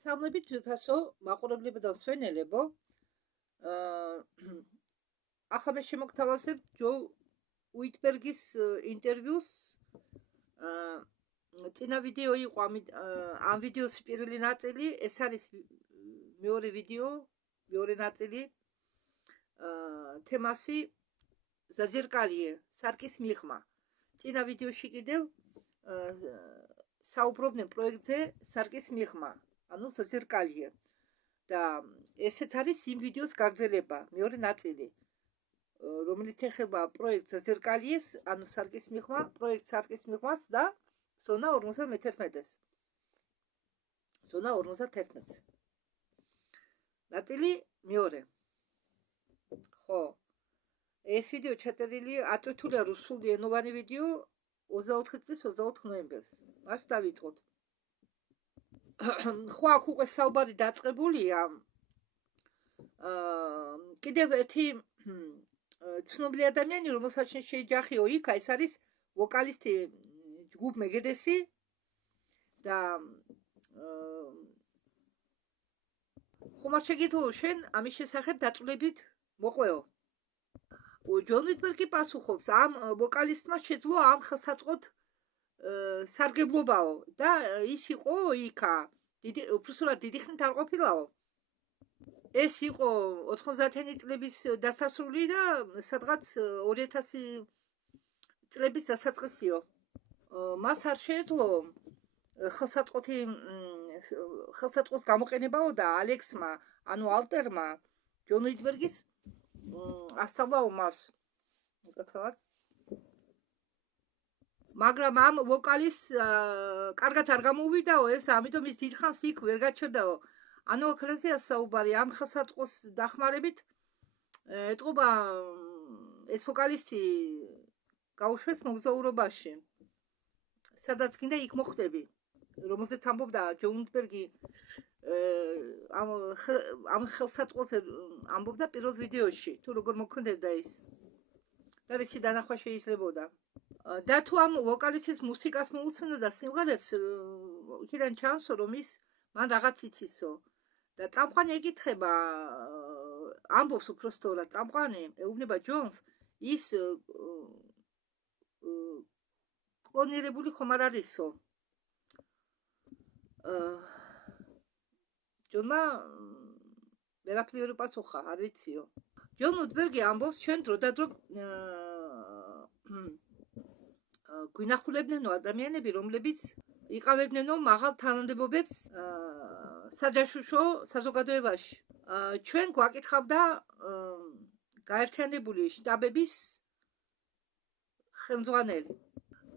მოგესალმებით თვითფასო მაყურებლებიდან სვენელებო. ახლა მე შემოგთავაზებ ჯო უიტბერგის ინტერვიუს. წინა ვიდეო იყო ამ ვიდეოს პირველი ნაწილი, ეს არის მეორე ვიდეო, მეორე ნაწილი. თემასი ზაზერკალიე, სარკის მიღმა. წინა ვიდეოში კიდევ საუბრობდნენ პროექტზე სარკის მიღმა, ანუ ზაზერკალიე. და ესეც არის იმ ვიდეოს გაგრძელება, მეორე ნაწილი, რომელიც ეხება პროექტ ზაზერკალიეს, ანუ სარკის მიღმა, პროექტ სარკის მიღმას და ზონა 51-ს. ზონა 51-ს. ნაწილი მეორე. ხო. ეს ვიდეო ჩაწერილი ატვირთულია რუსული ენოვანი ვიდეო 24 წლის 24 ნოემბერს. მას დავიწყოთ. ხო, აქ უკვე საუბარი დაწყებულია. კიდევ ერთი ცნობილი ადამიანი, რომელსაც შეიჯახიო იქ, ეს არის ვოკალისტი ჯგუფ მეგედესი და ხომ არ შეგიძლია შენ ამის შესახებ დაწვრილებით მოყვეო. ჯონ უიტბერგი პასუხობს, ამ ვოკალისტმა შეძლო ამ ხელსაწყოთ სარგებლობაო და ის იყო იქა, უბრალოდ დიდი ხნით არ ყოფილაო. ეს იყო 90-იანი წლების დასასრული და სადღაც 2000 წლების დასაწყისიო. მას არ შეეძლო ხელსაწყოს გამოყენებაო და ალექსმა, ანუ ალტერმა, ჯონ უიტბერგის ასწავლაო მას. მაგრამ ამ ვოკალის კარგად არ გამოუვიდაო ეს, ამიტომ ის დიდხანს იქ ვერ გაჩერდაო. ანუ აქაზე ასაუბარი ამ ხელსაწყოს დახმარებით ეტყობა ეს ვოკალისტი გაუშვეს მოგზაურობაში. სადაც გინდა იქ მოხვდები, რომელზეც ამბობდა ჯონ უიტბერგი ამ ხელსაწყოზე ამბობდა პირველ ვიდეოში, თუ როგორ მოქმედებდა ის. და ისი დანახვა შეიძლებოდა. და თუ ამ ვოკალისტის მუსიკას მოუცნო და სიმღერებს, იქიდან ჩანსო, რომ ის მან რაღაც იცისო. და წამყვანი ეკითხება, ამბობს უпростоრად, წამყვანი ეუბნება ჯონს, ის კლონირებული ხომ არ არისო. ჯონმა ვერაფერი ვერ პასუხა, არ ვიციო. ჯონ უიტბერგი ამბობს, ჩვენ დროდადრო გვინახულებდნენო ადამიანები, რომლებიც იყავებდნენო მაღალ თანამდებობებს საჯაშუშო საზოგადოებაში. ჩვენ გვაკითხავდა გაერთიანებული შტაბების ხელმძღვანელი.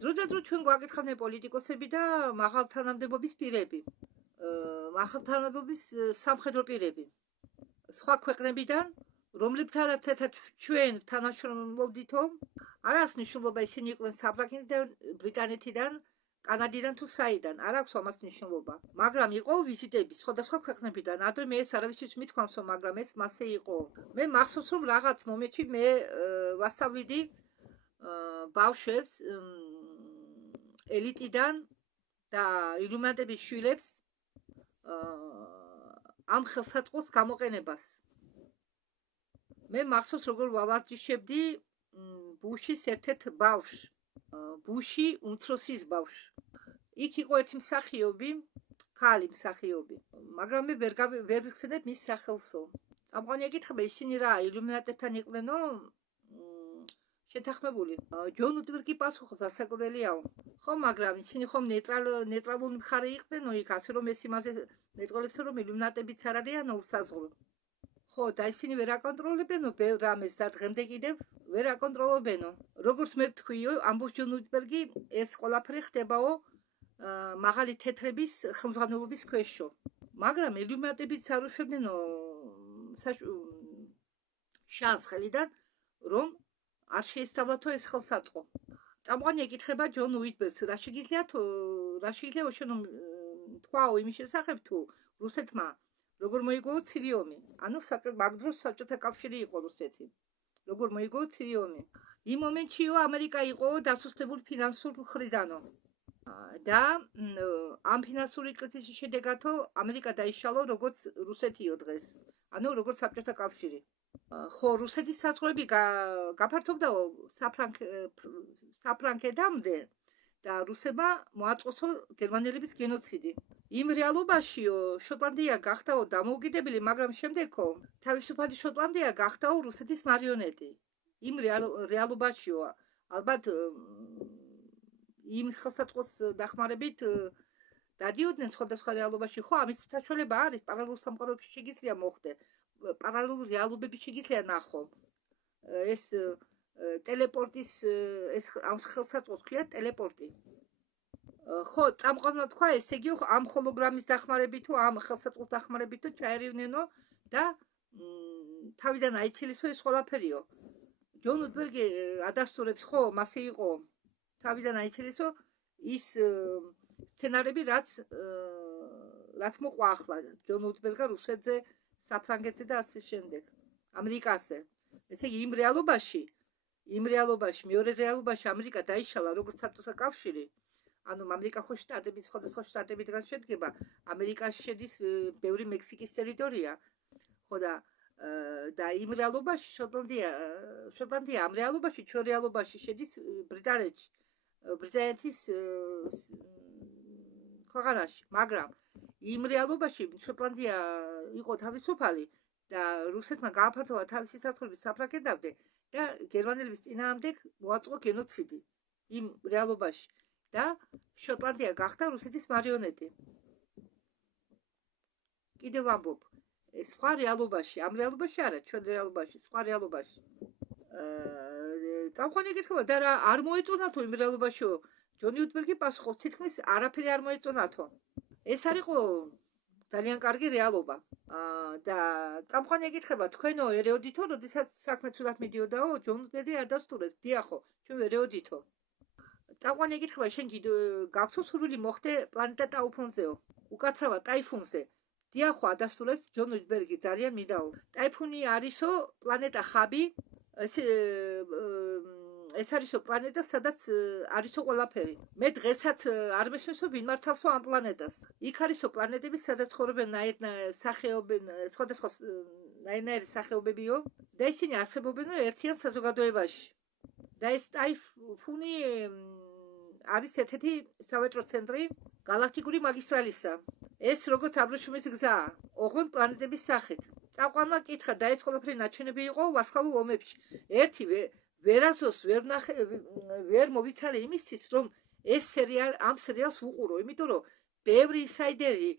დროდადრო ჩვენ გვაკითხავდნენ პოლიტიკოსები და მაღალ თანამდებობის პირები, მაღალ თანამდებობის სამხედრო პირები. სხვა ქვეყნებიდან, რომლებთანაც ერთად ჩვენ თანამშრომლობდითო, არ აქვს მნიშვნელობა ისინი იყვნენ საფრანგეთიდან, ბრიტანეთიდან, კანადიდან თუ საიდან, არ აქვს ამას მნიშვნელობა. მაგრამ იყო ვიზიტები სხვადასხვა ქვეყნებიდან. ადრე მე ეს არავისთვის მithქვამსო, მაგრამ ეს მასე იყო. მე მახსოვს, რომ რაღაც მომენტში მე ვასწავლიდი ბავშვებს ელიტიდან და ილუმინატების შვილებს ამ ხელსაწყოს გამოყენებას. მე მახსოვს, როგორ ვავარჯიშებდი ბუშის ერთ-ერთ ბავშვს, ბუში უმცროსის ბავშვს. იქ იყო ერთი მსახიობი, ქალი მსახიობი, მაგრამ მე ვერ ვიხსენებ მის სახელსო. წამყვანი ეკითხება, ისინი რა ილუმინატებთან იყვნენო შეთანხმებული? ჯონ უიტბერგი პასუხობს, ასაკურელიაო. ხო, მაგრამ ისინი ხომ ნეიტრალური მხარე იყვნენო იქ, ასე რომ ეს იმაზე მეტყოლებსო, რომ ილუმინატებიც არ არიანო უსაზღვრო. ხო, და ისინი ვერ აკონტროლებენო ბევრ რამეს და დღემდე კიდევ ვერ აკონტროლებენო. როგორც მე ვთქვიო, ამბობს ჯონ უიტბერგი, ეს ყველაფერი ხდებაო მაღალი თეთრების ხელმძღვანელობის ქვეშო. მაგრამ ილუმინატებიც არ უშვებდნენო შანსს ხელიდან, რომ არ შეესწავლათო ეს ხელსაწყო. წამყვანი ეკითხება ჯონ უიტბერგს, რა შეიძლება შენ თქვაო იმის შესახებ, თუ რუსეთმა როგორ მოიგო ცივი ომი. ანუ მაგ დროს საბჭოთა კავშირი იყო რუსეთი. როგორ მოიგო ცივი ომი. იმ მომენტშიო ამერიკა იყო დასუსტებული ფინანსურ მხრიდანო. და ამ ფინანსური კრიზისის შედეგადო ამერიკა დაიშალა როგორც რუსეთიო დღეს, ანუ როგორც საბჭოთა კავშირი. ხო, რუსეთის საზღვრები გაფართოვდაო საფრანგეთამდე და რუსებმა მოაწყოსო გერმანელების გენოციდი. იმ რეალობაშიო შოტლანდია გახდაო დამოუკიდებელი, მაგრამ შემდეგო თავისუფალი შოტლანდია გახდაო რუსეთის მარიონეტი. იმ რეალობაშიო ალბათ იმ ხელსაწყოს დახმარებით დადიოდნენ სხვადასხვა რეალობაში. ხო, ამის საშუალება არის, პარალელურ სამყაროებში შეგიძლია მოხდე, პარალელურ რეალობებში შეგიძლია ნახო. ეს ტელეპორტის ეს ამ ხელსაწყოს ქვია ტელეპორტი. ხო, წამყვანად თქვა, ესე იგი ამ ჰოლოგრამის დახმარებით თუ ამ ხელსაწყოს დახმარებით თუ ჩაერივნენო და თავიდან აიცილისო ეს ყველაფერიო. ჯონ უდბერგი ადასტურებს, ხო, მასე იყო თავიდან აიცილისო ის სცენარები, რაც მოყვა ახლა ჯონ უდბერგა რუსეთზე, საფრანგეთზე და ასე შემდეგ, ამერიკაზე. ესე იგი იმ რეალობაში, მეორე რეალობაში ამერიკა დაიშალა როგორც საბჭოთა კავშირი. ანუ ამერიკა ხო შტატების, სხვადასხვა შტატებიდან შედგება. ამერიკაში შედის ბევრი მექსიკის ტერიტორია. ხო და იმ რეალობაში შოტლანდია ამ რეალობაში, ჩვენ რეალობაში შედის ბრიტანეთის ქვეყანაში, მაგრამ იმ რეალობაში შოტლანდია იყო თავისუფალი და რუსეთმა გააფართოვა თავისი საზღვრები საფრანგეთამდე და გერმანელების წინააღმდეგ მოაწყო გენოციდი იმ რეალობაში და შოტლანდია გახდა რუსეთის მარიონეტი. კიდევ ვამბობ, სხვა რეალობაში, ამ რეალობაში არა, ჩვენ რეალობაში, სხვა რეალობაში. წამყვანი ეკითხება და რა არ მოეწონათო იმ რეალობაშიო? ჯონი უდბერგი პასუხობს, თითქმის არაფერი არ მოეწონათო. ეს არისო ძალიან კარგი რეალობა. და წამყვანი ეკითხება, თქვენო ერეოდითო, როდესაც საქმე ცუდად მიდიოდაო, ჯონ უდბერგი ადასტურებს, დიახო, ჩვენ ერეოდითო. წამყვანი ეკითხება, შენ გაქვსო სურვილი მოხდე პლანეტა ტაიფუნზეო, უკაცრავად ტაიფუნზე. დიახო, ადასტურებს ჯონ უდბერგი, ძალიან მინდაო. ტაიფუნი არისო პლანეტა ხაბი, ეს არისო პლანეტა, სადაც არისო ყველაფერი. მე დღესაც არ მესმისო ვინ მართავსო ამ პლანეტას. იქ არისო პლანეტები, სადაც ცხოვრობენ სხვადასხვა ნაირნაირი სახეობებიო და ისინი არსებობენ ერთიან საზოგადოებაში. და ეს ტაიფუნი არის ერთ-ერთი სავაჭრო ცენტრი galaktikuri magistralisa. ეს როგორც აბრეშუმის გზაა, ოღონდ პლანეტების სახით. წამყვანმა კითხა და ეს ყველაფერი ნაჩვენები იყო ვარსკვლავურ ომებში. ერთი ვერასოს ვერ მოვიცალე იმისთვის, რომ ეს ამ სერიალს ვუყურო, იმიტომ რომ ბევრი ინსაიდერი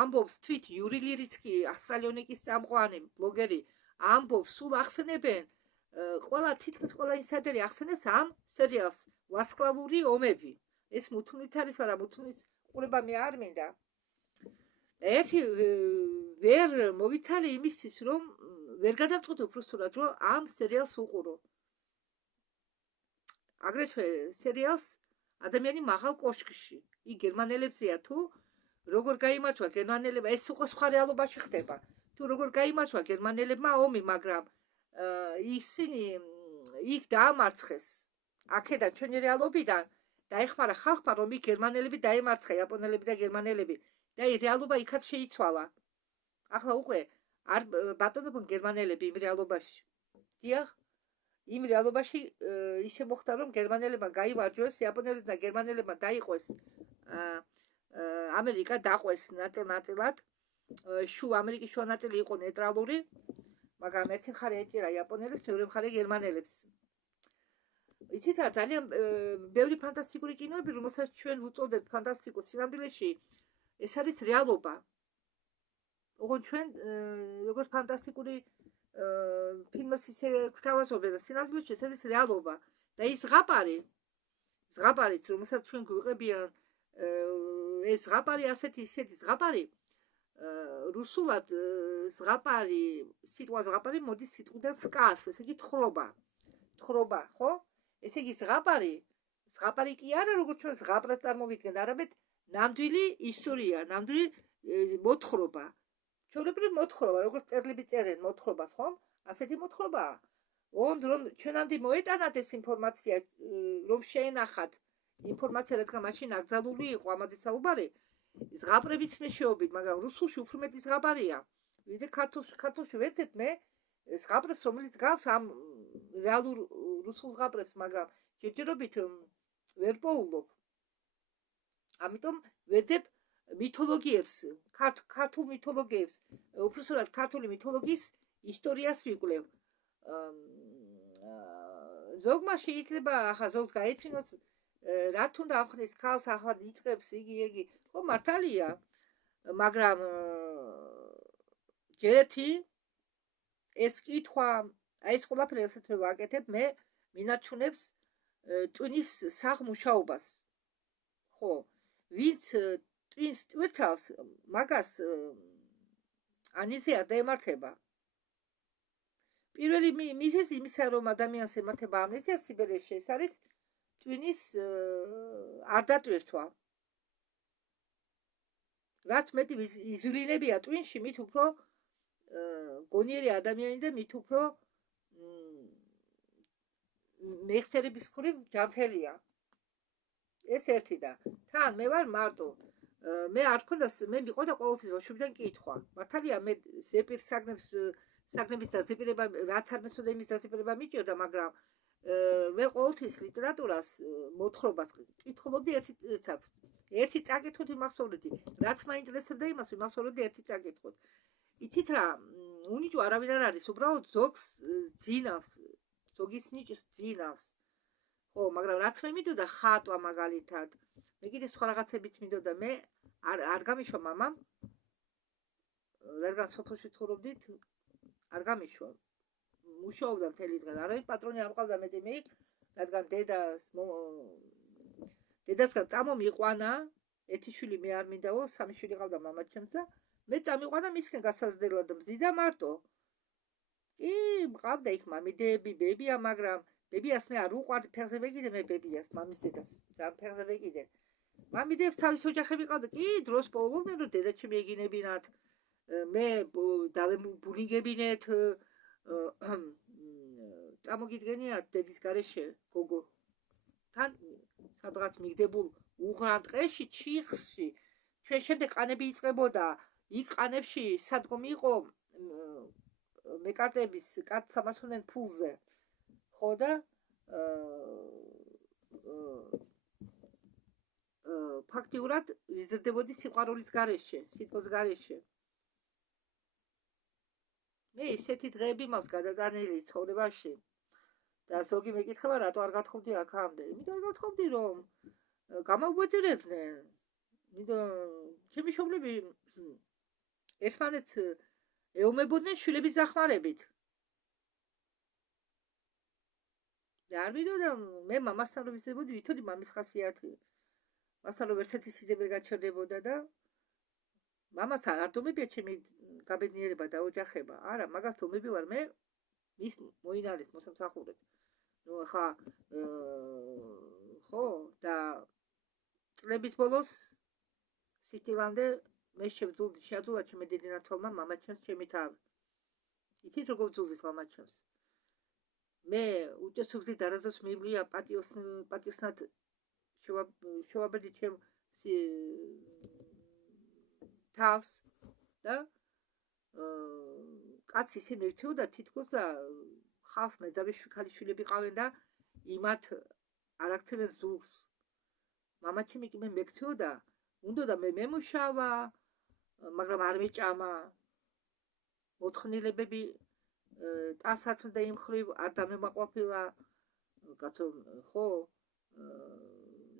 ამბობს, თვით იური ლირიცკი, ასტრალიონიკის წამყვანი ბლოგერი ამბობს, სულ ახსენებენ თითქმის ყველა ინსაიდერი ახსენებს ამ სერიალს ვარსკვლავური ომები. ეს მუთუნიც არის, მაგრამ მუთუნის ყურება მე არ მინდა. ერთი ვერ მოვიცალე იმისთვის, რომ ვერ გადავწყვიტე უბრალოდ, რომ ამ სერიალს ვუყურო. აგრეთვე სერიალს ადამიანი მაღალ კოშკში. იქ გერმანელებზეა თუ როგორ გაიმართვა გერმანელებმა, ეს უკვე სხვა რეალობაში ხდება. თუ როგორ გაიმართვა გერმანელებმა ომი, მაგრამ ისინი იქ დაამარცხეს. აქედან ჩვენი რეალობიდან დაეხმარა ხალხმა, რომ იქ გერმანელები დაემარცხა, იაპონელები და გერმანელები და რეალობა იქაც შეიცვალა. ახლა უკვე არ ბატონობენ გერმანელები იმ რეალობაში. დიახ, იმ რეალობაში ისე მოხდა, რომ გერმანელებმა გაიმარჯვეს, იაპონელებმა და გერმანელებმა დაიყვეს ამერიკა, დაყვეს ნაწილ-ნაწილად. ამერიკის შუა ნაწილი იყო ნეიტრალური, მაგრამ ერთი მხარე ეჭირა იაპონელებს, მეორე მხარე გერმანელებს. იცით რა, ძალიან ბევრი ფანტასტიკური კინოები, რომელსაც ჩვენ ვუწოდებთ ფანტასტიკურ სინამდვილეში, ეს არის რეალობა. ოღონდ ჩვენ როგორც ფანტასტიკური ფილმს ისე გვთავაზობენ, სინამდვილეში ეს არის რეალობა. და ის ზღაპარიც, რომელსაც ჩვენ გვიყებიან, ეს ზღაპარი ასეთი ისეთი ზღაპარი, რუსულად ზღაპარი, სიტყვა ზღაპარი მოდის სიტყვიდან სკას, ესე იგი თხრობა, ხო? ესე იგი ზღაპარი კი არა, როგორც ჩვენ ზღაპრას წარმოვიდგენთ, არამედ ნამდვილი ისტორია, ნამდვილი მოთხრობა. ჩვეულებრივ მოთხრობა, როგორც წერლები წერენ მოთხრობას, ხომ? ასეთი მოთხრობაა. ოღონდ რომ ჩვენამდე მოეტანათ ეს ინფორმაცია, რომ შეენახათ ინფორმაცია რადგან მაშინ აკრძალული იყო ამაზე საუბარი ზღაპრების მეშვეობით, მაგრამ რუსულში უფრო მეტი ზღაპარია. ვიდრე ქართულში ვეცეთ მე ზღაპრებს, რომელიც გავს ამ რეალურ რუსულ ზღაპრებს, მაგრამ ჯერჯერობით ვერ პოულობ. ამიტომ ვეძებ მითოლოგიებს, ქართულ მითოლოგიებს, უпроსტად ქართული მითოლოგიის ისტორიას ვიკვლევ. ზოგმა შეიძლება ახლა ზოგს გაეცინოს რა თუნდა ახლის ქალს ახლა იწყებს იგი ხო მართალია, მაგრამ ჯერეთი ეს კითხვა აი ეს ყველაფერი რასაც მე ვაკეთებ მე მინარჩუნებს ტვინის საღმუშაობას ხო ვინც ტვინს ტვირთავს მაგას ანიზე არ დაემართება პირველი მიზეზი იმისა რომ ადამიანს ემართება ამნეზია სიბერეში ეს არის ტვინის არ დატვირთვა რაც მეტი იზოლირებია ტვინში მით უფრო გონიერი ადამიანი და მით უფრო მეხსიერების ხრივ ჯანმრთელია ეს ერთი და თან მე ვარ მარტო მე არ ქონდა მე მიყოდა ყოველთვის ბავშვიდან კითხვა მართალია მე ზეპირ საგნების და ზეპირება რაც არ მეცოდა იმის დაზეპირება მიჭირდა მაგრამ მე ყოველთვის ლიტერატურას მოთხრობას კითხულობდი ერთი წაკითხოთ იმახსოვრდი რაც მაინტერესებდა იმას ვიმახსოვრდი ერთი წაკითხოთ იცით რა უნიჭო არავინ არ არის უბრალოდ ზოგს ძინავს ზოგის ნიჭს ძინავს ხო მაგრამ რაც მე მინდოდა ხატვა მაგალითად მე კიდე სხვა რაღაცებიც მინდოდა მე არ გამიშვა მამამ რადგან სოფელში ცხოვრობდით არ გამიშვა მუშაობდა მთელი დღე არავინ პატრონი არ მყავდა მეტი მე რადგან დედასგან წამომიყვანა ერთი შვილი მე არ მინდაო სამი შვილი ყავდა მამაჩემს და მე წამიყვანა მისკენ გასაზრდელად მზდიდა მარტო კი მყავდა იქ მამიდეები ბებია მაგრამ ბებიას მე არ უყვარდი ფეხზე ვეკიდე მე ბებიას მამის დედას ძალიან ფეხზე ვეკიდე მამიდეებს თავის ოჯახები ყავდა კი დროს პოულობდნენ რომ დედაჩემი ეგინებინათ მე დავებულინგებინეთ წამოგიდგენიათ დედის გარეშე გოგო თან სადღაც მიგდებულ უღრან ტყეში ჩიხში ჩვენ შემდეგ ყანები იწყებოდა იქ ყანებში სადგომი იყო მეკარტეების კარტს ამართოდნენ ფულზე ხო და ფაქტიურად ვიზრდებოდი სიყვარულის გარეშე სიტყვის გარეშე მე ესეთი დღეები მაქვს გადატანილი ცხოვრებაში და ზოგი მეკითხება რატო არ გათხოვდი აქამდე იმიტომ რომ გათხოვდი რომ გამაგვეძებდნენ იმიტომ ჩემი მშობლები ერთმანეთს ეომებოდნენ შვილების დახმარებით და არ მინდოდა მე მამასთან რომ ვიზრდებოდი ვითოდი მამის ხასიათი მასთან რომ ერთ-ერთი სიზმრე გაჩერდებოდა და მამას არ დომებია ჩემი გაბედნიერება და ოჯახება არა მაგას დომები ვარ მე ის მოინარეთ მოსამსახურეთ ნუ ხა ხო და წლების ბოლოს სიტილამდე მე შეძულა ჩემი დედინათვალმა მამაჩემს ჩემი თავი იცით როგორ ძულით მამაჩემს მე უწესობდით არასდროს მივლია პატიოსნად შევაბედი ჩემ თავს და კაცი ისე მერჩეოდა თითქოს ხალხს მეძავი ქალიშვილები ყავენ და იმათ არ აქცევენ ზურგს მამაჩემი კი მე მეკცეოდა უნდოდა მე მემუშავა მაგრამ არ მეჭამა მოთხნილებები ტასაც უნდა იმ ხრივ არ დამემაყვაფილა კაცო ხო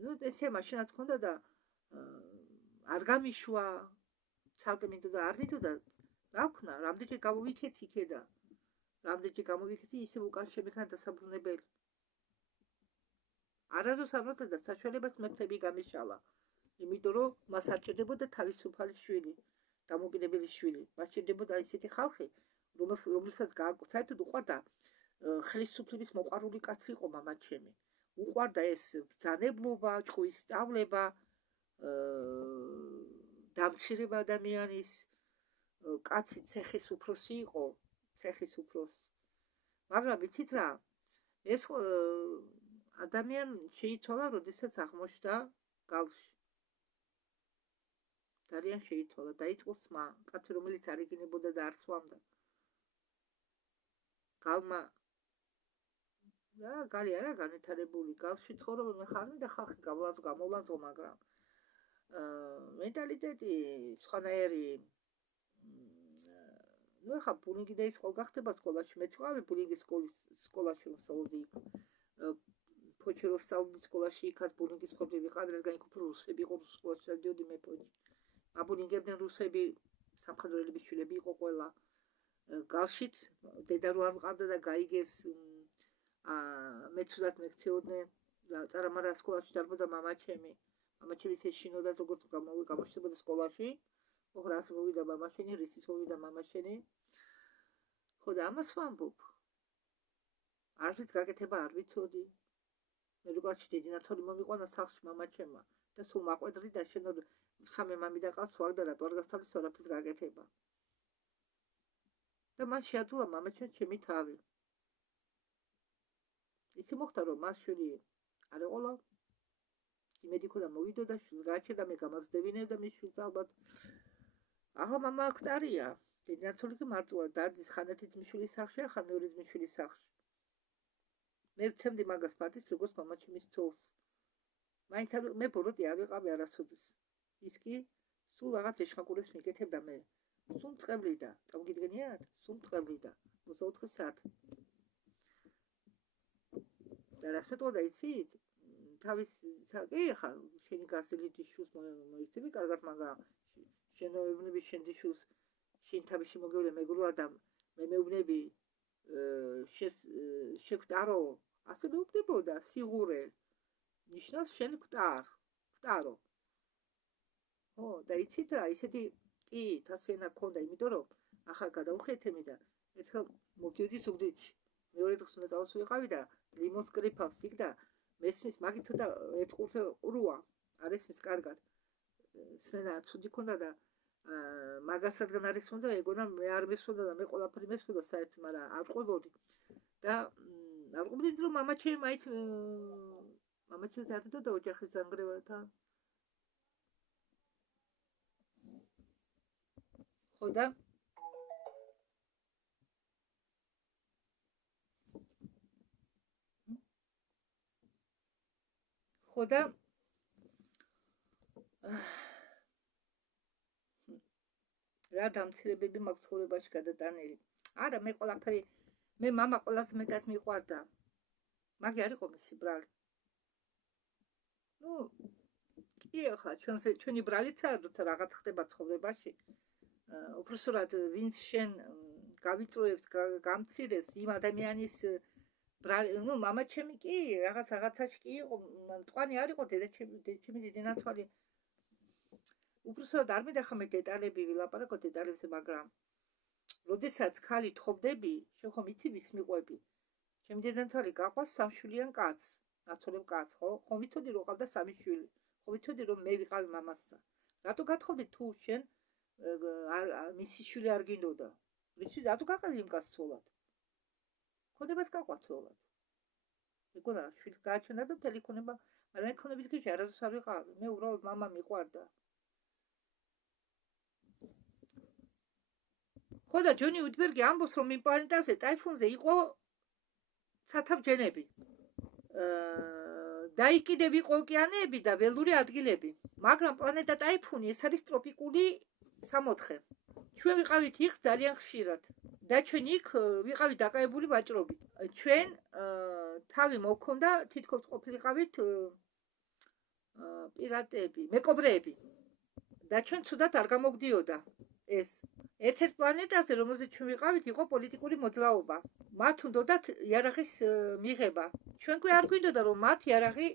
ნუ ესე მაშინაც ხონდა და არ გამიშვა ცალკე მინდოდა არ მინდოდა რა ვქნა რამდენჯერ გამოვიქეცი იქედა რამდენჯერ გამოვიქეცი ისე უკან შემექნა დასაბრუნებელი არასდროს არ მოხდა და საშუალებას მეფთები გამიშალა იმიტომ რომ მას არ ჭირდებოდა თავისუფალი შვილი დამოკიდებელი შვილი მას ჭირდებოდა ისეთი ხალხი რომელსაც საერთოდ უყვარდა ხელისუფლების მოყვარული კაცი იყო მამაჩემი უყვარდა ეს ბრძანებლობა ჭკუის სწავლება დამცირება ადამიანის კაცი ცეხის უფროსი იყო ცეხის უფროსი მაგრამ იცით რა ეს ადამიანი შეიცვალა, როდესაც აღმოჩნდა გალში. ძალიან შეიცვალა, დაიწყო სმა, კაცი რომელიც არ იგინებოდა და არ სვამდა. გალმა გალი არა განვითარებული, გალში ცხოვრობენ ხარნი და ხალხი გამოვლანძღო, მაგრამ მენტალიტეტი სხვანაირი. ნუ ახლა ბულინგი და ის ყოველ გახდება სკოლაში. მე ვიყავი ბულინგის სკოლაში ვსწავლობდი იქ. ფოჩი რო ვსწავლობდი სკოლაში, იქაც ბულინგის პრობლემა ვიყავი, რადგან იქ უფრო რუსები იყო სკოლაში დავდიოდი მე ფოჩი. აბულინგებდნენ რუსები, სამხედროების შვილები იყო ყველა. გალშიც დედა რო არ მყავდა და გაიგეს მე ცუდად მეკცეოდნენ და წარამარა სკოლაში დარბოდა მამაჩემი. მამაჩემიც ეშინოდა როგორც გამოჩნდებოდა სკოლაში. ხო რას მოვიდა მამაშენი, რისის მოვიდა მამაშენი. ხო და ამას ვამბობ. არც გაკეთება არ ვიცოდი. მე როგორც დედინათოლი მომიყვანა სახლში მამაჩემმა და სულ მაყვედრი და შენო სამი მამი და ყავს ვარ და რატო არ გასწავლის თორაფის გაკეთება. და მან შეადულა მამაჩემს ჩემი თავი. ისი მოხდა რომ მას შვილი არ ეყოლა. იმედი ქონდა მოვიდოდა შვილს გააჩერდა მე გამაზრდებინე და მის შვილს ალბათ. ახლა მამა აქტარია. დედინათოლი კი მარტოა დადის ხანათით მიშვილის სახლში, ახლა მეორე მიშვილის სახლში. მე ვცემდი მაგას პატის როგორც მამაჩემის ცოლს. მაინც მე ბოროტი არ ვიყავი არასოდეს. ის კი სულ რაღაც ეშმაკურებს მიკეთებდა მე. სულ წყევლიდა. წავგიდგენიათ? სულ წყევლიდა. 24 საათი. და რას მეტყოდა იცით? თავის კი ხა შენი გასილითი შულს მოიქცები კარგად, მაგრამ შენობნები შენდი შულს შენ თავში მოგევლე მეგრუა და მე მეუბნები შეკვტარო. ასე მეუბნებოდა სიღურე. ნიშნავს შენ კვტარო. ო და იცით რა, ისეთი კი თაცენა გქონდა, იმიტომ რომ ახლა გადავხეთემი და ერთხელ მოვდიოდი ზუგდიდში. მეორე დღეს უნდა წავსვი ვიყავი და ლიმონს კრიფავს იქ და მესმის მაგითო და ერთ ყურზე ყრუა. არ ესმის კარგად. სვენა ცუდი ქონდა და მაგას რადგან არ ესმოდა, ეგონა მე არ მესმოდა და მე ყველაფერი მესმოდა საერთოდ, მაგრამ არ ყვებოდი. და არ ყვებოდი რომ მამაჩემი მაინც მამაჩემს არ მიდოდა ოჯახის ზანგრევათა. ხო და რა დამცირებები მაქვს ცხოვრებაში გადატანილი. არა, მე ყველაფერი მე მამა ყველაზე მეტად მიყვარდა. მაგი არ იყო მისი ბრალი. ნუ კი ახლა ჩვენი ბრალიცაა, როცა რაღაც ხდება ცხოვრებაში. უბრალოდ ვინც შენ გავიწროებს, გამცირებს იმ ადამიანის ბრალი, ნუ მამაჩემი კი რაღაცაში კი იყო, მტყვანი არ იყო დედაჩემი დედინათვალი. უბრალოდ არ მინდა მე დეტალები ვილაპარაკო დეტალებზე, მაგრამ როდესაც ქალი თხოვდები, შენ ხომ იცი ვის მიყვები? ჩემი დედანთვალი გაყვას სამშვილიან კაცს, ნაცოლებ კაცს, ხო? ხომ ვიცოდი რომ ყავდა სამი შვილი. ხომ ვიცოდი რომ მე ვიყავი მამასთან. რატო გათხოვდი თუ შენ მისი შვილი არ გინდოდა? ვიცი რატო გაყავი იმ კაცს ცოლად? ქონებას გაყვათ ცოლად. ეგონა შვილს გააჩვენა და მთელი ქონება, მაგრამ ქონების გიჟი არასდროს არ ვიყავი. მე უბრალოდ მამა მიყვარდა. ხო და ჯონი უდბერგი ამბობს რომ იმ პლანეტაზე ტაიფუნზე იყო სათავჯენები. დაიკიდებ იყო ოკეანეები და ველური ადგილები, მაგრამ პლანეტა ტაიფუნი ეს არის ტროპიკული სამოთხე. ჩვენ ვიყავით იქ ძალიან ხშირად და ჩვენ იქ ვიყავით დაკავებული ვაჭრობით. ჩვენ თავი მოქონდა, თითქოს ყოფილიყავით პირატები, მეკობრეები და ჩვენ ცუდად არ გამოგდიოდა ეს. ერთ-ერთ პლანეტაზე, რომელზეც ჩვენ ვიყავით, იყო პოლიტიკური მოძრაობა. მათ უნდათ იარაღის მიღება. ჩვენ კი არ გვინდოდა რომ მათ იარაღი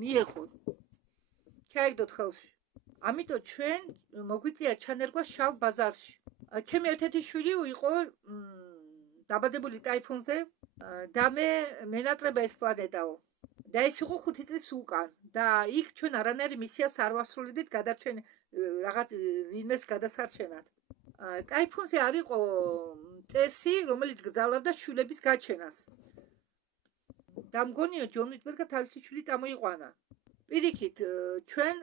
მიეხოთ. ჩაიგდოთ ხელში. ამიტომ ჩვენ მოგვიწია ჩანერგვა შავ ბაზარში. ჩემი ერთ-ერთი შვილი იყო დაბადებული ტაიფუნზე და მე მენატრება ეს პლანეტაო. და ეს იყო 5 წლის უკან და იქ ჩვენ არანაირი მისიას არ ვასრულებდით გადარჩენ რაღაც ვინმეს გადასარჩენად. ტაიფუნზე არ იყო წესი, რომელიც გძალავდა შვილების გაჩენას. და მგონია ჯონ ვიტბერგა თავისი შვილი წამოიყვანა. პირიქით, ჩვენ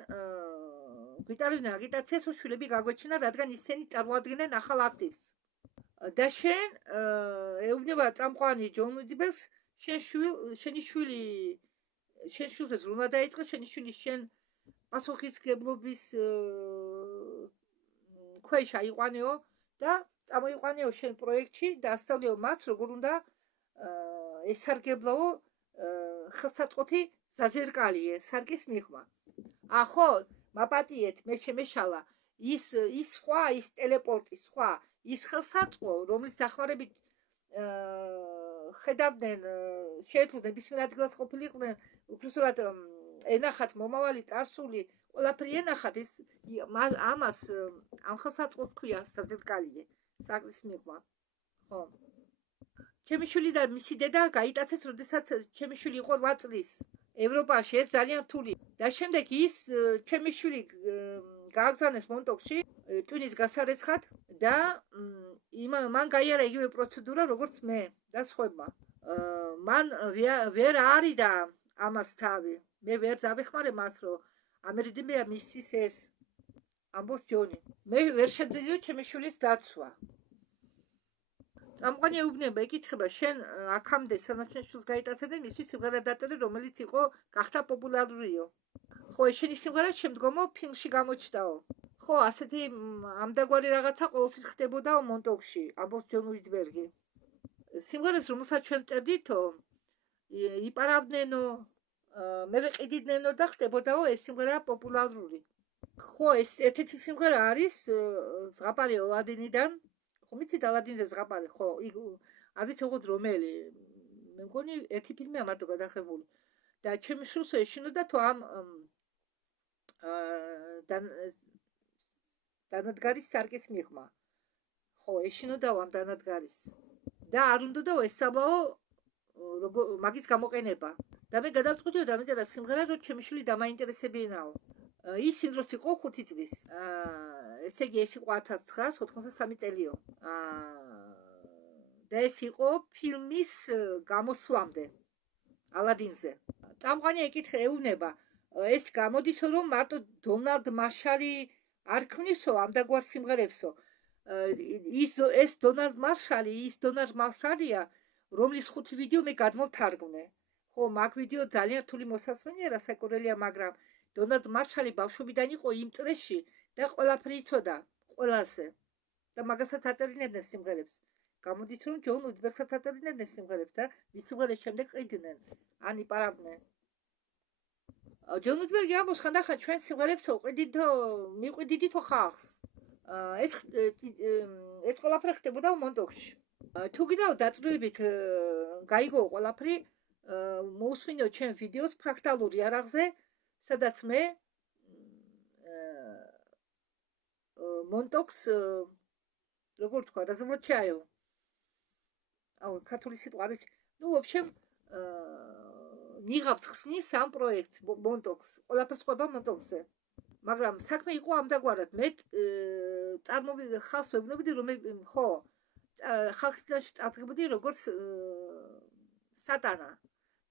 გვიტარებდნენ აგიტაციას, რომ შვილები გაგვეჩინა, რადგან ისინი წარმოადგენენ ახალ აქტივს. და შენ ეუბნება წამყვანი ჯონ ვიტბერგს, შენი შვილი შენ შვილზე ზრუნვა დაიწყო, შენი შვილი შენ პასუხისმგებლობის ქვეშ აიყვანეო და წამოიყვანეო შენ პროექტში და ასწავლეო მას, როგორ უნდა ესარგებლაო ხელსაწყოთი ზაზერკალიე, სარკის მიღმა. ხო, მაპატიეთ, მე შემეშალა, ის სხვა, ის ტელეპორტი სხვა, ის ხელსაწყო, რომლის დახმარებით ხედავდნენ, შეეძლო ნებისმიერ ადგილას ყოფილიყვნენ, უბრალოდ ენახათ მომავალი წარსული, ყველაფერი ენახათ, ის ამას ამ ხელსაწყოს ქვია ზაზერკალიე, სარკის მიღმა. ხო. ჩემი შვილი და მისი დედა გაიტაცეს, როდესაც ჩემი შვილი იყო 8 წლის. ევროპაში ეს ძალიან რთული. და შემდეგ ის ჩემი შვილი გააგზავნეს მონტოქში ტვინის გასარეცხად და მან გაიარა იგივე პროცედურა, როგორც მე და სხვებმა. მან ვერ არიდა ამას თავი. მე ვერ დავეხმარე მას, რომ ამერიდებია მისთვის ეს ამბობს ჯონი. მე ვერ შეძლია ჩემი შვილის დაცვა. წამყვანი ეუბნება, ეკითხება, შენ აქამდე სანამ შენ შვილს გაიტაცებდი, მისთვის სიმღერა დაწერე, რომელიც იყო გახდა პოპულარიო. ხო, ეს შენი სიმღერა შემდგომო ფილმში გამოჩნდაო. ხო, ასეთი ამდაგვარი რაღაცა ყოველთვის ხდებოდაო მონტოქში, ამბობს ჯონ ვიტბერგი. სიმღერებს, რომელსაც ჩვენ წერდითო, იპარავდნენო, მე ყიდიდნენ და ხდებოდაო ეს სიმღერა პოპულარული. ხო, ეს ერთ-ერთი სიმღერა არის ზღაპარი ალადინიდან. ხომიცით ალადინზე ზღაპარი, ხო, არის თქოს რომელი. მე მგონი ერთი ფილმია მარტო გადაღებული. და ჩემი შვილს ეშინოდა თუ ამ დანადგარის სარკის მიღმა. ხო, ეშინოდაო ამ დანადგარის. და არ უნდაო ესწავლაო მაგის გამოყენება. და მე გადავწყვიტე და მეტად სიმღერა, რომ ჩემი შვილი დამაინტერესებინაო. ის იმ დროს იყო 5 წლის. ესე იგი ეს იყო 1993 წელიო. და ეს იყო ფილმის გამოსვლამდე ალადინზე. წამყვანი ეუბნება, ეს გამოდისო, რომ მარტო დონალდ მარშალი არ ქმნისო ამდაგვარ სიმღერებსო. ეს დონალდ მარშალია, რომლის 5 ვიდეო მე გადმოვთარგმნე. ხო, მაგ ვიდეო ძალიან რთული მოსასმენია, რასაკვირველია, მაგრამ დონალდ მარშალი ბავშვობიდან იყო იმ წრეში და ყველაფერი იცოდა, ყველაზე. და მაგასაც აწერინებდნენ სიმღერებს. გამოდის, რომ ჯონ ვიტბერგსაც აწერინებდნენ სიმღერებს და მის სიმღერებს შემდეგ ყიდნენ, ან იპარავდნენ. ჯონ ვიტბერგი ამბობს, ხანდახან ჩვენ სიმღერებს მივყიდითო ხალხს. ეს ყველაფერი ხდებოდა მონტოქში. თუ კიდევ დაწვრილებით გაიგო ყველაფერი, მოусმინო ჩვენ ვიდეოს ფრაქტალური არაღზე, სადაც მე მონტოქს როგორ თქვა, разоблачаю. ქართული სიტყვა არის. Ну, в общем, მიღავთ ხსნის ამ პროექტს მონტოქს. ყველაფერს ყვება მონტოქზე. მაგრამ საქმე იყო ამდაგვარად. მე ხალხს ვეუბნებოდი, რომ ხო, ხალხის წინაშე წარდგებოდი როგორც სატანა.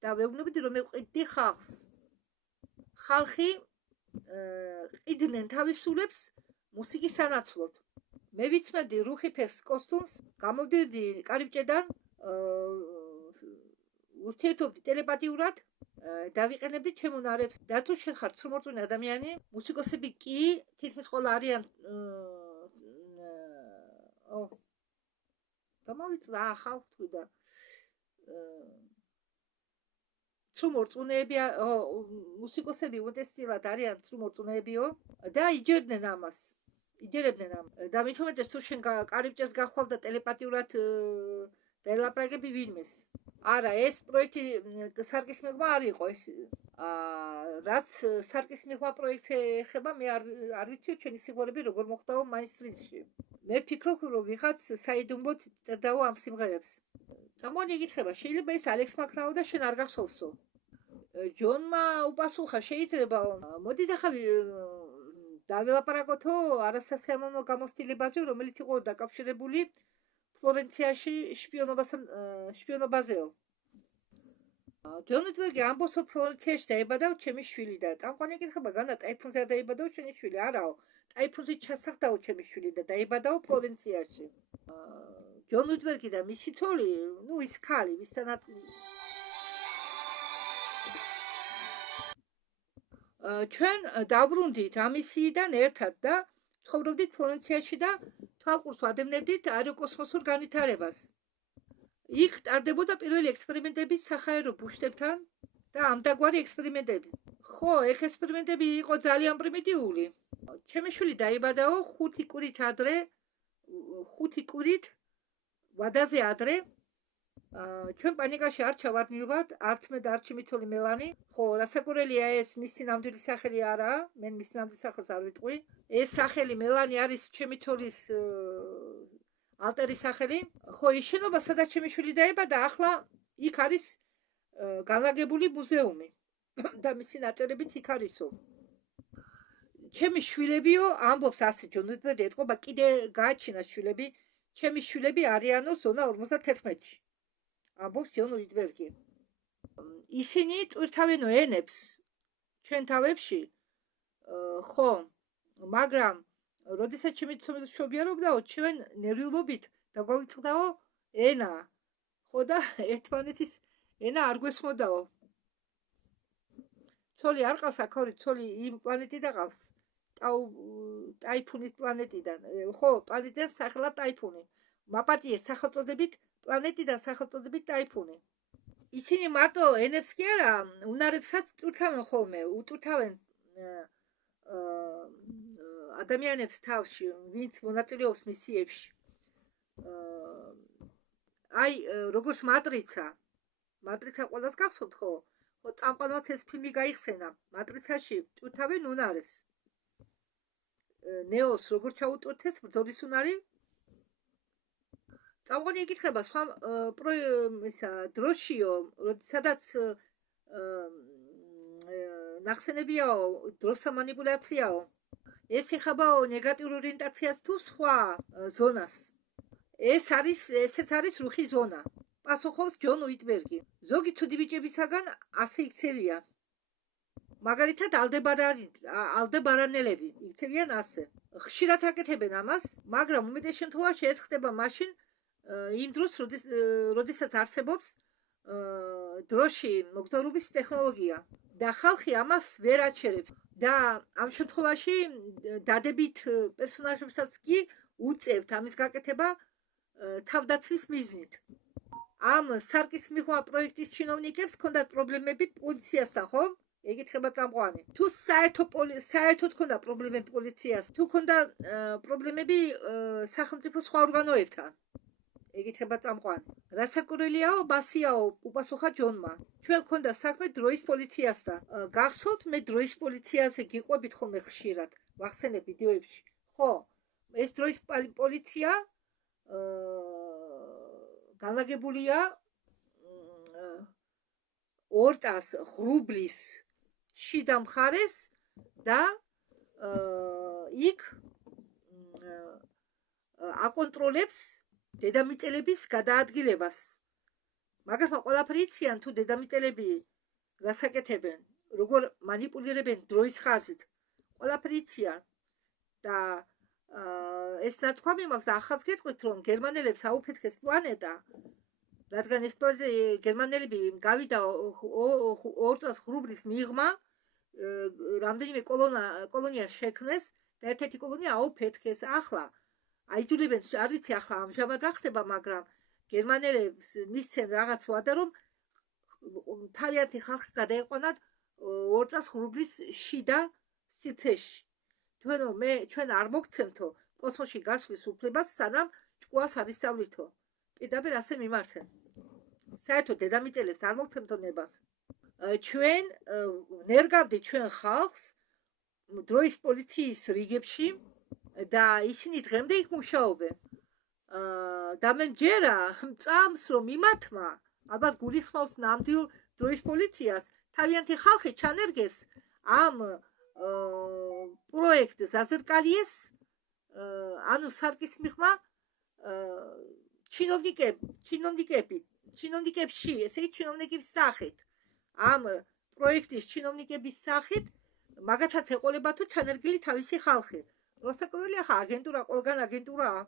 და ვეუბნებოდი, რომ მე ვყიდდი ხალხს. ხალხი ყიდნენ თავის სულებს მუსიკის სანაცვლოდ. მე ვიცმედი რუხი ფერს კოსტუმს, გამოვდიოდი კარიბჭედან, ურთიერთობდი ტელეპათიურად, დავიყენებდი ჩემ უნარებს. და თუ შენ ხარ ცრომორწმუნე ადამიანი, მუსიკოსები კი თითქმის ყველა არიან გამოვიწდა ახალ თქვი და ცრომორწმუნეები, მუსიკოსები უმეტესწილად არიან ცრომორწმუნეებიო და იჯერდნენ ამას. იჯერებდნენ ამ. და მით უმეტეს თუ შენ კარიბჭეს გახვალ და ტელეპათიურად დაელაპარაკები ვინმეს. არა, ეს პროექტი სარკის მიღმა არ იყო ეს. რაც სარკის მიღმა პროექტს ეხება, მე არ ვიცი ჩვენი სიმღერები როგორ მოხდაო მაინსტრიმში. მე ვფიქრობ, რომ ვიღაც საიდუმლოდ წერდაო ამ სიმღერებს. წამყვანი ეკითხება, შეიძლება ეს ალექს მაკრაო და შენ არ გახსოვსო. ჯონმა უპასუხა, შეიძლებაო. მოდით ახლა დაველაპარაკოთო არასასიამოვნო გამოცდილებაზე, რომელიც იყო დაკავშირებული ფლორენციაში შპიონობაზეო. ჯონ უტბერგი ამბობს, რომ ფლორენციაში დაიბადა ჩემი შვილი და წამყვანი ეკითხება, განა ტაიფუნზე დაიბადაო შენი შვილი? არაო, ტაიფუნზე ჩასახდაო ჩემი შვილი და დაიბადაო ფლორენციაში. ჯონ უტბერგი და მისი ცოლი, ну ის ქალი, ვისთანაც ჩვენ დაბრუნდით ამისიიდან ერთად და ცხოვრობდით ფლორენციაში და თვალყურს ვადევნებდით აეროკოსმოსურ განვითარებას. იქ ტარდებოდა პირველი ექსპერიმენტები საჰაერო ბუშტებთან და ამდაგვარი ექსპერიმენტები. ხო, ეგ ექსპერიმენტები იყო ძალიან პრიმიტიული. ჩემი შვილი დაიბადაო 5 კვირით ადრე, 5 კვირით ვადაზე ადრე. ჩვენ პანიკაში არ ჩავარდნილვად, არც მე და არც ჩემი ცოლი მელანი. ხო, რასაკვირველია ეს მისი ნამდვილი სახელი არაა, მე მის ნამდვილ სახელს არ ვიტყვი. ეს სახელი მელანი არის ჩემი ცოლის ალტერი სახელი. ხო, ის შენობა, სადაც ჩემი შვილი დაიბადა, ახლა იქ არის განლაგებული მუზეუმი და მისი ნაწერებიც იქ არისო. ჩემი შვილებიო, ამბობს ასე ჯონ უტბერგი, ეთყობა კიდე გააჩინა შვილები, ჩემი შვილები არიანო ზონა 51-ში. ამბობს ჯონ უტბერგი. ისინი ტვირთავენო ენებს ჩვენ თავებში, ხო, მაგრამ როდესაც ჩემი ცოლი მშობიარობდაო, ჩვენ ნერვიულობით დაგვავიწყდაო ენა. ხო და ერთმანეთის ენა არ გვესმოდაო. ცოლი არ ყავს აქ, ცოლი იმ პლანეტიდან ყავს. ტაიფუნის პლანეტიდან. ხო, პლანეტიდან სახელად ტაიფუნი. მაპატიეს სახელწოდებით პლანეტიდან სახელწოდებით ტაიფუნი. ისინი მარტო ენებს კი არა, უნარებსაც ტვირთავენ ხოლმე, უტვირთავენ ადამიანებს თავში, ვინც მონაწილეობს მისიებში. აი, როგორც მატრიცა ყველას გახსოვთ, ხო? ხო, წამყვანად ეს ფილმი გაიხსენა. მატრიცაში ტვირთავენ უნარებს. ნეოს როგორ ჩაუტვირთეს ბრძოლის უნარი? წამყვანი ეკითხება სხვა დროშიო, სადაც ნახსენებიაო დროთა მანიპულაციაო. ეს ეხებაო ნეგატიურ ორიენტაციას თუ სხვა ზონას. ესეც არის რუხი ზონა. პასუხობს ჯონ უტბერგი. ზოგი ცუდი ბიჭებისაგან ასე იქცევიან. მაგალითად ალდებარანელები იქცევიან ასე. ხშირად აკეთებენ ამას, მაგრამ უმეტეს შემთხვევაში ეს ხდება მაშინ იმ დროს, როდესაც არსებობს დროში მოგზაურობის ტექნოლოგია და ხალხი ამას ვერ აჩერებს და ამ შემთხვევაში დადებით პერსონაჟებსაც კი უწევთ ამის გაკეთება თავდაცვის მიზნით. ამ სარკის მიღმა პროექტის ჩინოვნიკებს ჰქონდათ პრობლემები პოლიციასთან, ხო? ეკითხება წამყვანი. თუ საერთოდ ჰქონდა პრობლემები პოლიციას, თუ ჰქონდა პრობლემები სახელმწიფო სხვა ორგანოებთან. ეკითხება წამყვანი. რასაკვირველიაო, ბასიაო, უპასუხა ჯონმა. ჩვენ ჰქონდა საქმე დროის პოლიციასთან. გახსოვთ, მე დროის პოლიციაზე გიყვებით ხოლმე ხშირად, ვახსენებ ვიდეოებში. ხო, ეს დროის პოლიცია განლაგებულია ორტას ღრუბლის შიდა მხარეს და იქ აკონტროლებს დედამიწელების გადაადგილებას. მაგრამ ყველაფერი იციან თუ დედამიწელები რასაკეთებენ, როგორ მანიპულირებენ დროის ხაზით. ყველაფერი იციან და ეს ნათქვამი მაქვს და ახალს გეტყვით, რომ გერმანელებს აუფეთქეს პლანეტა, რადგან ეს გერმანელები გავიდა ორტას ღრუბლის მიღმა, რამდენიმე კოლონია შექმნეს და ერთ-ერთი კოლონია აუფეთქეს. ახლა აიძულებენ, არ ვიცი ახლა ამჟამად რა ხდება, მაგრამ გერმანელებს მისცენ რაღაც ვადა, რომ თავიანთი ხალხი გადაეყვანათ ორტას ღრუბლის შიდა სივრცეში. ჩვენ არ მოგცემთო კოსმოსში გასვლის უფლებას, სანამ ჭკუას არ ისწავლითო. პირდაპირ ასე მიმართენ. საერთოდ დედამიწელებს არ მოგცემთო ნებას. ჩვენ ნერგავდით ჩვენ ხალხს დროის პოლიციის რიგებში და ისინი დღემდე იქ მუშაობენ. და მე მჯერა წამს რომ იმათმა, ალბათ გულისხმობს ნამდვილ დროის პოლიციას, თავიანთი ხალხი ჩანერგეს ამ პროექტს აზერკალიეს, ანუ სარკის მიღმა ჩინოვნიკებში, ესე იგი ჩინოვნიკების სახით ამ პროექტის ჩინოვნიკების სახით მაგათაც ეყოლება თუ ჩანერგილი თავისი ხალხი. როსაკროილია ხა აგენტურა, ყველგან აგენტურაა.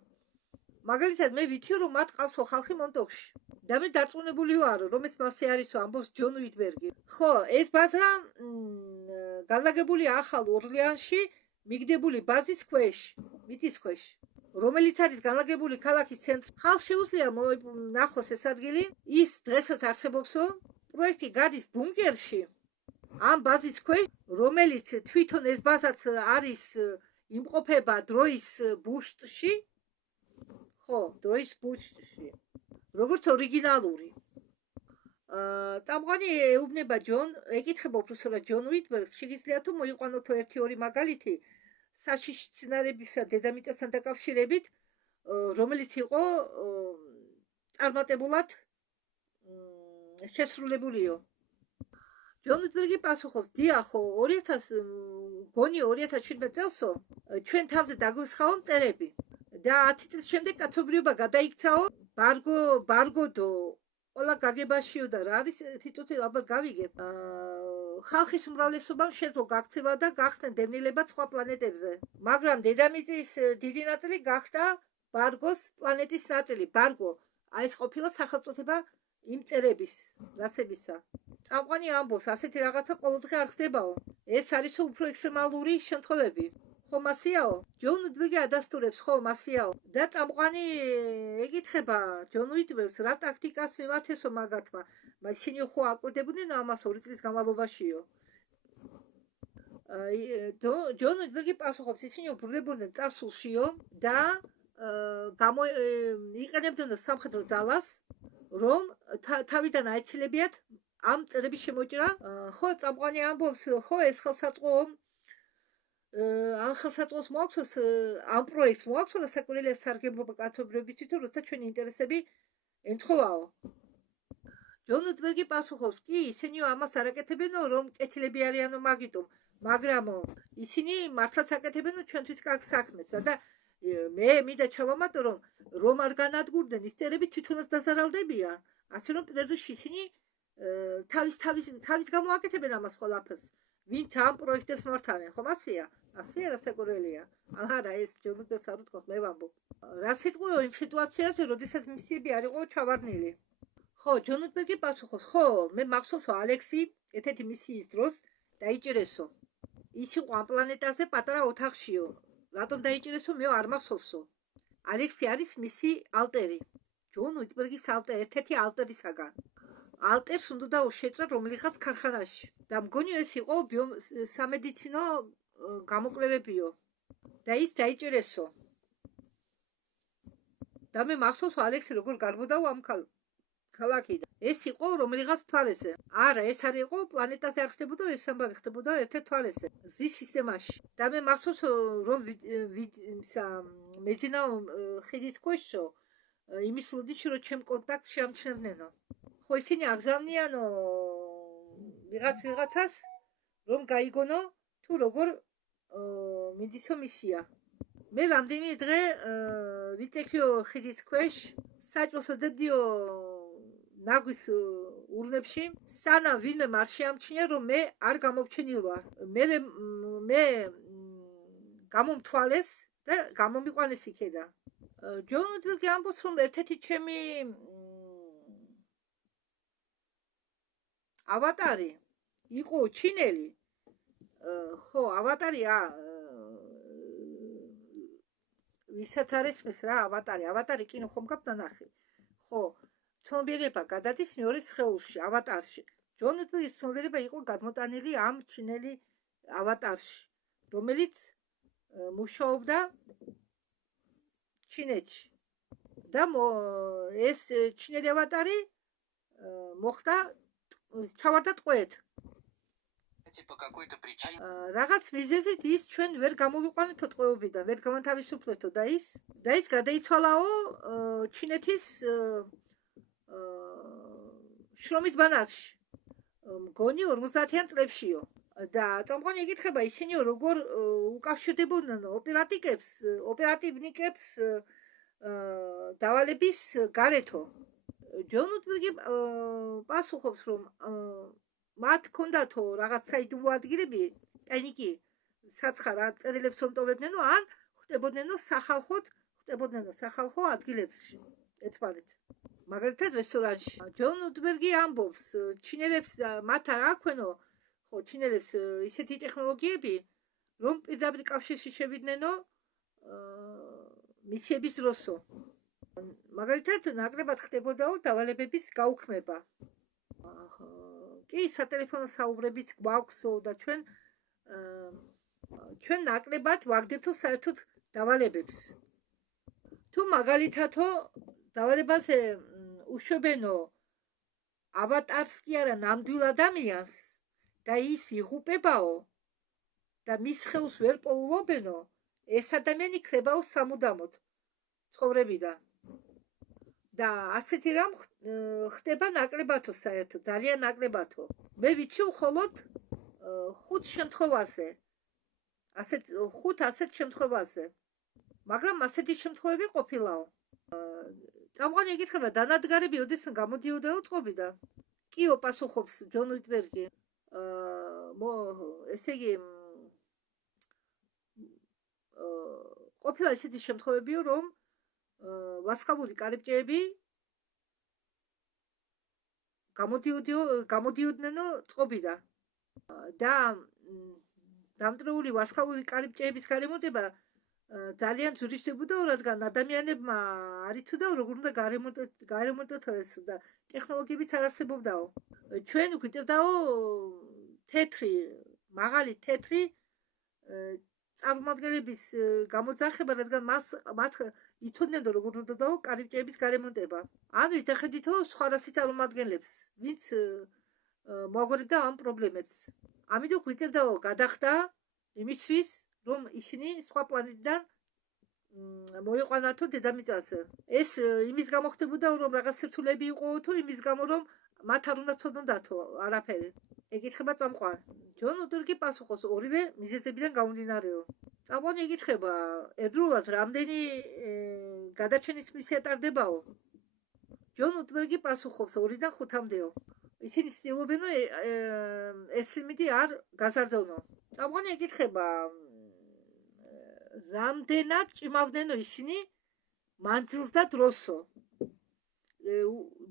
მაგალითად მე ვიცი რომ მათ ყავსო ხალხი მონტოქში. და მე დარწმუნებული ვარ რომ ეს მასე არისო ამბობს ჯონ უიტბერგი. ხო, ეს ბაზა განლაგებულია ახალ ორლეანში მიგდებული ბაზის ქვეშ, მიწის ქვეშ, რომელიც არის განლაგებული ქალაქის ცენტრში. ხალხს შეუძლია ნახოს ეს ადგილი. ის დღესაც არსებობსო. პროექტი გადის ბუნკერში, ამ ბაზის ქვეშ, რომელიც თვითონ ეს ბაზაც არის იმყოფება დროის ბუშტში. ხო, დროის ბუშტში. როგორც ორიგინალური. წამყვანი ეუბნება ჯონ, ეკითხება უბრალოდ ჯონ უიტბერგს, შეგიძლია თუ მოიყვანოთო 1-2 მაგალითი საშიში სცენარებისა დედამიწასთან დაკავშირებით, რომელიც იყო წარმატებულად შესრულებულიო. ჯონ უიტბერგი პასუხობს, დიახო, 2017 წელსო ჩვენ თავზე დაგვესხაო მწერები და 10 წლის შემდეგ კაცობრიობა გადაიქცაო ბარგოდო ყველა გაგებაშიო და რა არის თითოეულ ალბათ გავიგებ. ხალხის უმრავლესობამ შეძლო გაქცევა და გახდნენ დევნილება სხვა პლანეტებზე. მაგრამ დედამიწის დიდი ნაწილი გახდა ბარგოს პლანეტის ნაწილი. ბარგო, აი ეს ყოფილა სახელწოდება იმ მწერების, რასებისა. წამყვანი ამბობს, ასეთი რაღაცა ყოველდღე არ ხდებაო. ეს არისო უფრო ექსტრემალური შემთხვევები. ხო მასიაო? ჯონ უიტბერგი ადასტურებს, ხო მასიაო. და წამყვანი ეკითხება ჯონ უიტბერგს, რა ტაქტიკას მიმართესო მაგათმა. ისინი ხო აკვირდებოდნენ ამას 2 წლის განმავლობაშიო. ჯონ უიტბერგი პასუხობს, ისინი უბრუნდებოდნენ წარსულშიო და იყენებდნენ სამხედრო ძალას, რომ თავიდან აეცილებიათ ამ წერების შემოჭრა. ხო, წამყვანი ამბობს, ხო, ეს ხელსაწყო ამ ხელსაწყოს მოაქვს, ამ პროექტს მოაქვს და საკვირველია სარგებლობა კაცობრიობის თვითონ, როცა ჩვენი ინტერესები ემთხოვაო. ჯონ უიტბერგი პასუხობს, კი, ისინი ამას არ აკეთებენო, რომ კეთილები არიანო მაგიტომ, მაგრამ ისინი მართლაც აკეთებენო ჩვენთვის კარგ საქმეს და მე მინდა ჩავამატო, რომ არ განადგურდნენ ის წერები თვითონაც დაზარალდებიან, ასე რომ პირდაპირ ისინი თავის გამო აკეთებენ ამას ყველაფერს. ვინც ამ პროექტებს მართავენ, ხო მასია? ასეა რასაკვირველია. არა, ეს ჯონ უიტბერგს არ უთქვას, მე ვამბობ. რა სიტყვიო იმ სიტუაციაზე, როდესაც მისიები არ იყო ჩავარდნილი. ხო, ჯონ უიტბერგი პასუხობს, ხო, მე მახსოვსო ალექსი ერთ-ერთი მისიის დროს დაიჭირესო. ის იყო ამ პლანეტაზე პატარა ოთახშიო. რატომ დაიჭირესო, მე არ მახსოვსო. ალექსი არის მისი ალტერი. ჯონ უიტბერგის ალტერი, ერთ-ერთი ალტერისაგან. ალტერს უნდა შეჭრა რომელიღაც ქარხანაში და მგონი ეს იყო სამედიცინო გამოკვლევებიო და ის დაიჭირესო. და მე მახსოვს ალექსი როგორ გარბოდაო ამ ქალაქიდან. ეს იყო რომელიღაც თვალეზე. არა, ეს არ იყო პლანეტაზე არ ხდებოდა, ეს ამბავი ხდებოდა ერთ-ერთ თვალეზე, ზის სისტემაში. და მე მახსოვს რომ მეძინაო ხიდის ქვეშო იმის ლოდიში რომ ჩემ კონტაქტს შეამჩნევნენო. ხო, ისინი აგზავნიანო ვიღაცას რომ გაიგონო თუ როგორ მინდისო მისია. მე რამდენი დღე ვიტექიო ხიდის ქვეშ საჭმელსო დედიო ნაგვის ურნებში, სანამ ვინმე არ შეამჩნია რომ მე არ გამოვჩენილ ვარ. მე გამომთვალეს და გამომიყვანეს იქედან. ჯონ უიტბერგი ამბობს რომ ერთ-ერთი ჩემი ავატარი იყო ჩინელი. ხო, ავატარია ვისაც არის ეს რა ავატარი კინო ხომ გაქვთ ნახე. ხო, ცნობიერება გადადის მეორე სხეულში, ავატარში. ჯონ უიტბერგის ცნობიერება იყო გადმოტანილი ამ ჩინელი ავატარში, რომელიც მუშაობდა ჩინეთში. და ეს ჩინელი ავატარი მოხდა ჩავარდა ტყვედ. რაღაც მიზეზით ის ჩვენ ვერ გამოვიყვანეთო ტყვეობიდან, ვერ გამათავისუფლეთო და ის გადაიცვალაო ჩინეთის შრომით ბანაკში. მგონი 50-იან წლებშიო. და წამყვანი ეკითხება ისინი როგორ უკავშირდებოდნენ ოპერატივნიკებს დავალების გარეთო. ჯონ უიტბერგი პასუხობს, რომ მათ ჰქონდათო რაღაც საიდუმლო ადგილები, ტექნიკი, საცხარა წერილებს რომ ტოვებდნენო, ან ხდებოდნენო სახალხო ადგილებში ერთმანეთს. მაგალითად რესტორანში. ჯონ უდბერგი ამბობს, ჩინელებს მათ არ აქვენო, ხო, ჩინელებს ისეთი ტექნოლოგიები, რომ პირდაპირ კავშირში შევიდნენ მისიების დროსო. მაგალითად, ნაკლებად ხდებოდაო დავალებების გაუქმება. კი, სატელეფონო საუბრებიც გვაქვსო და ჩვენ ნაკლებად ვაგდებთო საერთოდ დავალებებს. თუ მაგალითადო დავალებაზე უშვებენო ავატარს კი არა ნამდვილ ადამიანს და ის იღუპებაო და მის ხელს ვერ პოულობენო, ეს ადამიანი ქრებაო სამუდამოდ ცხოვრებიდან. და ასეთი რამ ხდება ნაკლებათო საერთოდ, ძალიან ნაკლებათო. მე ვიცი მხოლოდ 5 შემთხვევაზე. ასეთ შემთხვევაზე. მაგრამ ასეთი შემთხვევები ყოფილაო. წამყვანი ეკითხება, დანადგარები ოდესმე გამოდიოდაო ტყობიდან? კიო, პასუხობს ჯონ უდბერგი. ესე იგი ყოფილა ესეთი შემთხვევებიო, რომ ვასკალური კარიბჭეები გამოდიოდნენ წყობიდან და დამტრეული ვასკალური კარიბჭეების გარემონტება ძალიან ძვირიშდებოდა, რადგან ადამიანებმა არ იცოდაო როგორ უნდა გარემონტოთ და ტექნოლოგიებიც არ არსებობდაო. ჩვენ გვიტევდაო თეთრი, მაღალი თეთრი წარმომადგენლების გამოძახება, რადგან მათ იცოდნენ როგორ უნდაო კარიბჭეების გარემონტება. ან ეძახედითო სხვა რასის წარმომადგენლებს, ვინც მოაგვარებდა ამ პრობლემებს. ამიტომ გვიტევდაო გადახდა იმისთვის, რომ ისინი სხვა პლანეტიდან მოიყვანათო დედამიწაზე. ეს იმის გამო ხდებოდა, რომ რაღაც სირთულეები იყო თუ იმის გამო, რომ მათ არ უნდა ცოდნოდათო არაფერი. ეკითხება წამყვანი. ჯონ უდბერგი პასუხობს, ორივე მიზეზებიდან გამომდინარეო. წამყვანი ეკითხება, ერთდროულად რამდენი გადაჩენის მისია ტარდებაო? ჯონ უდბერგი პასუხობს, 2-დან 5-მდეო. ისინი ცდილობენ ეს ლიმიტი არ გაზარდონო. წამყვანი ეკითხება, რამდენად ჭიმავდნენო ისინი მანძილს და დროსო?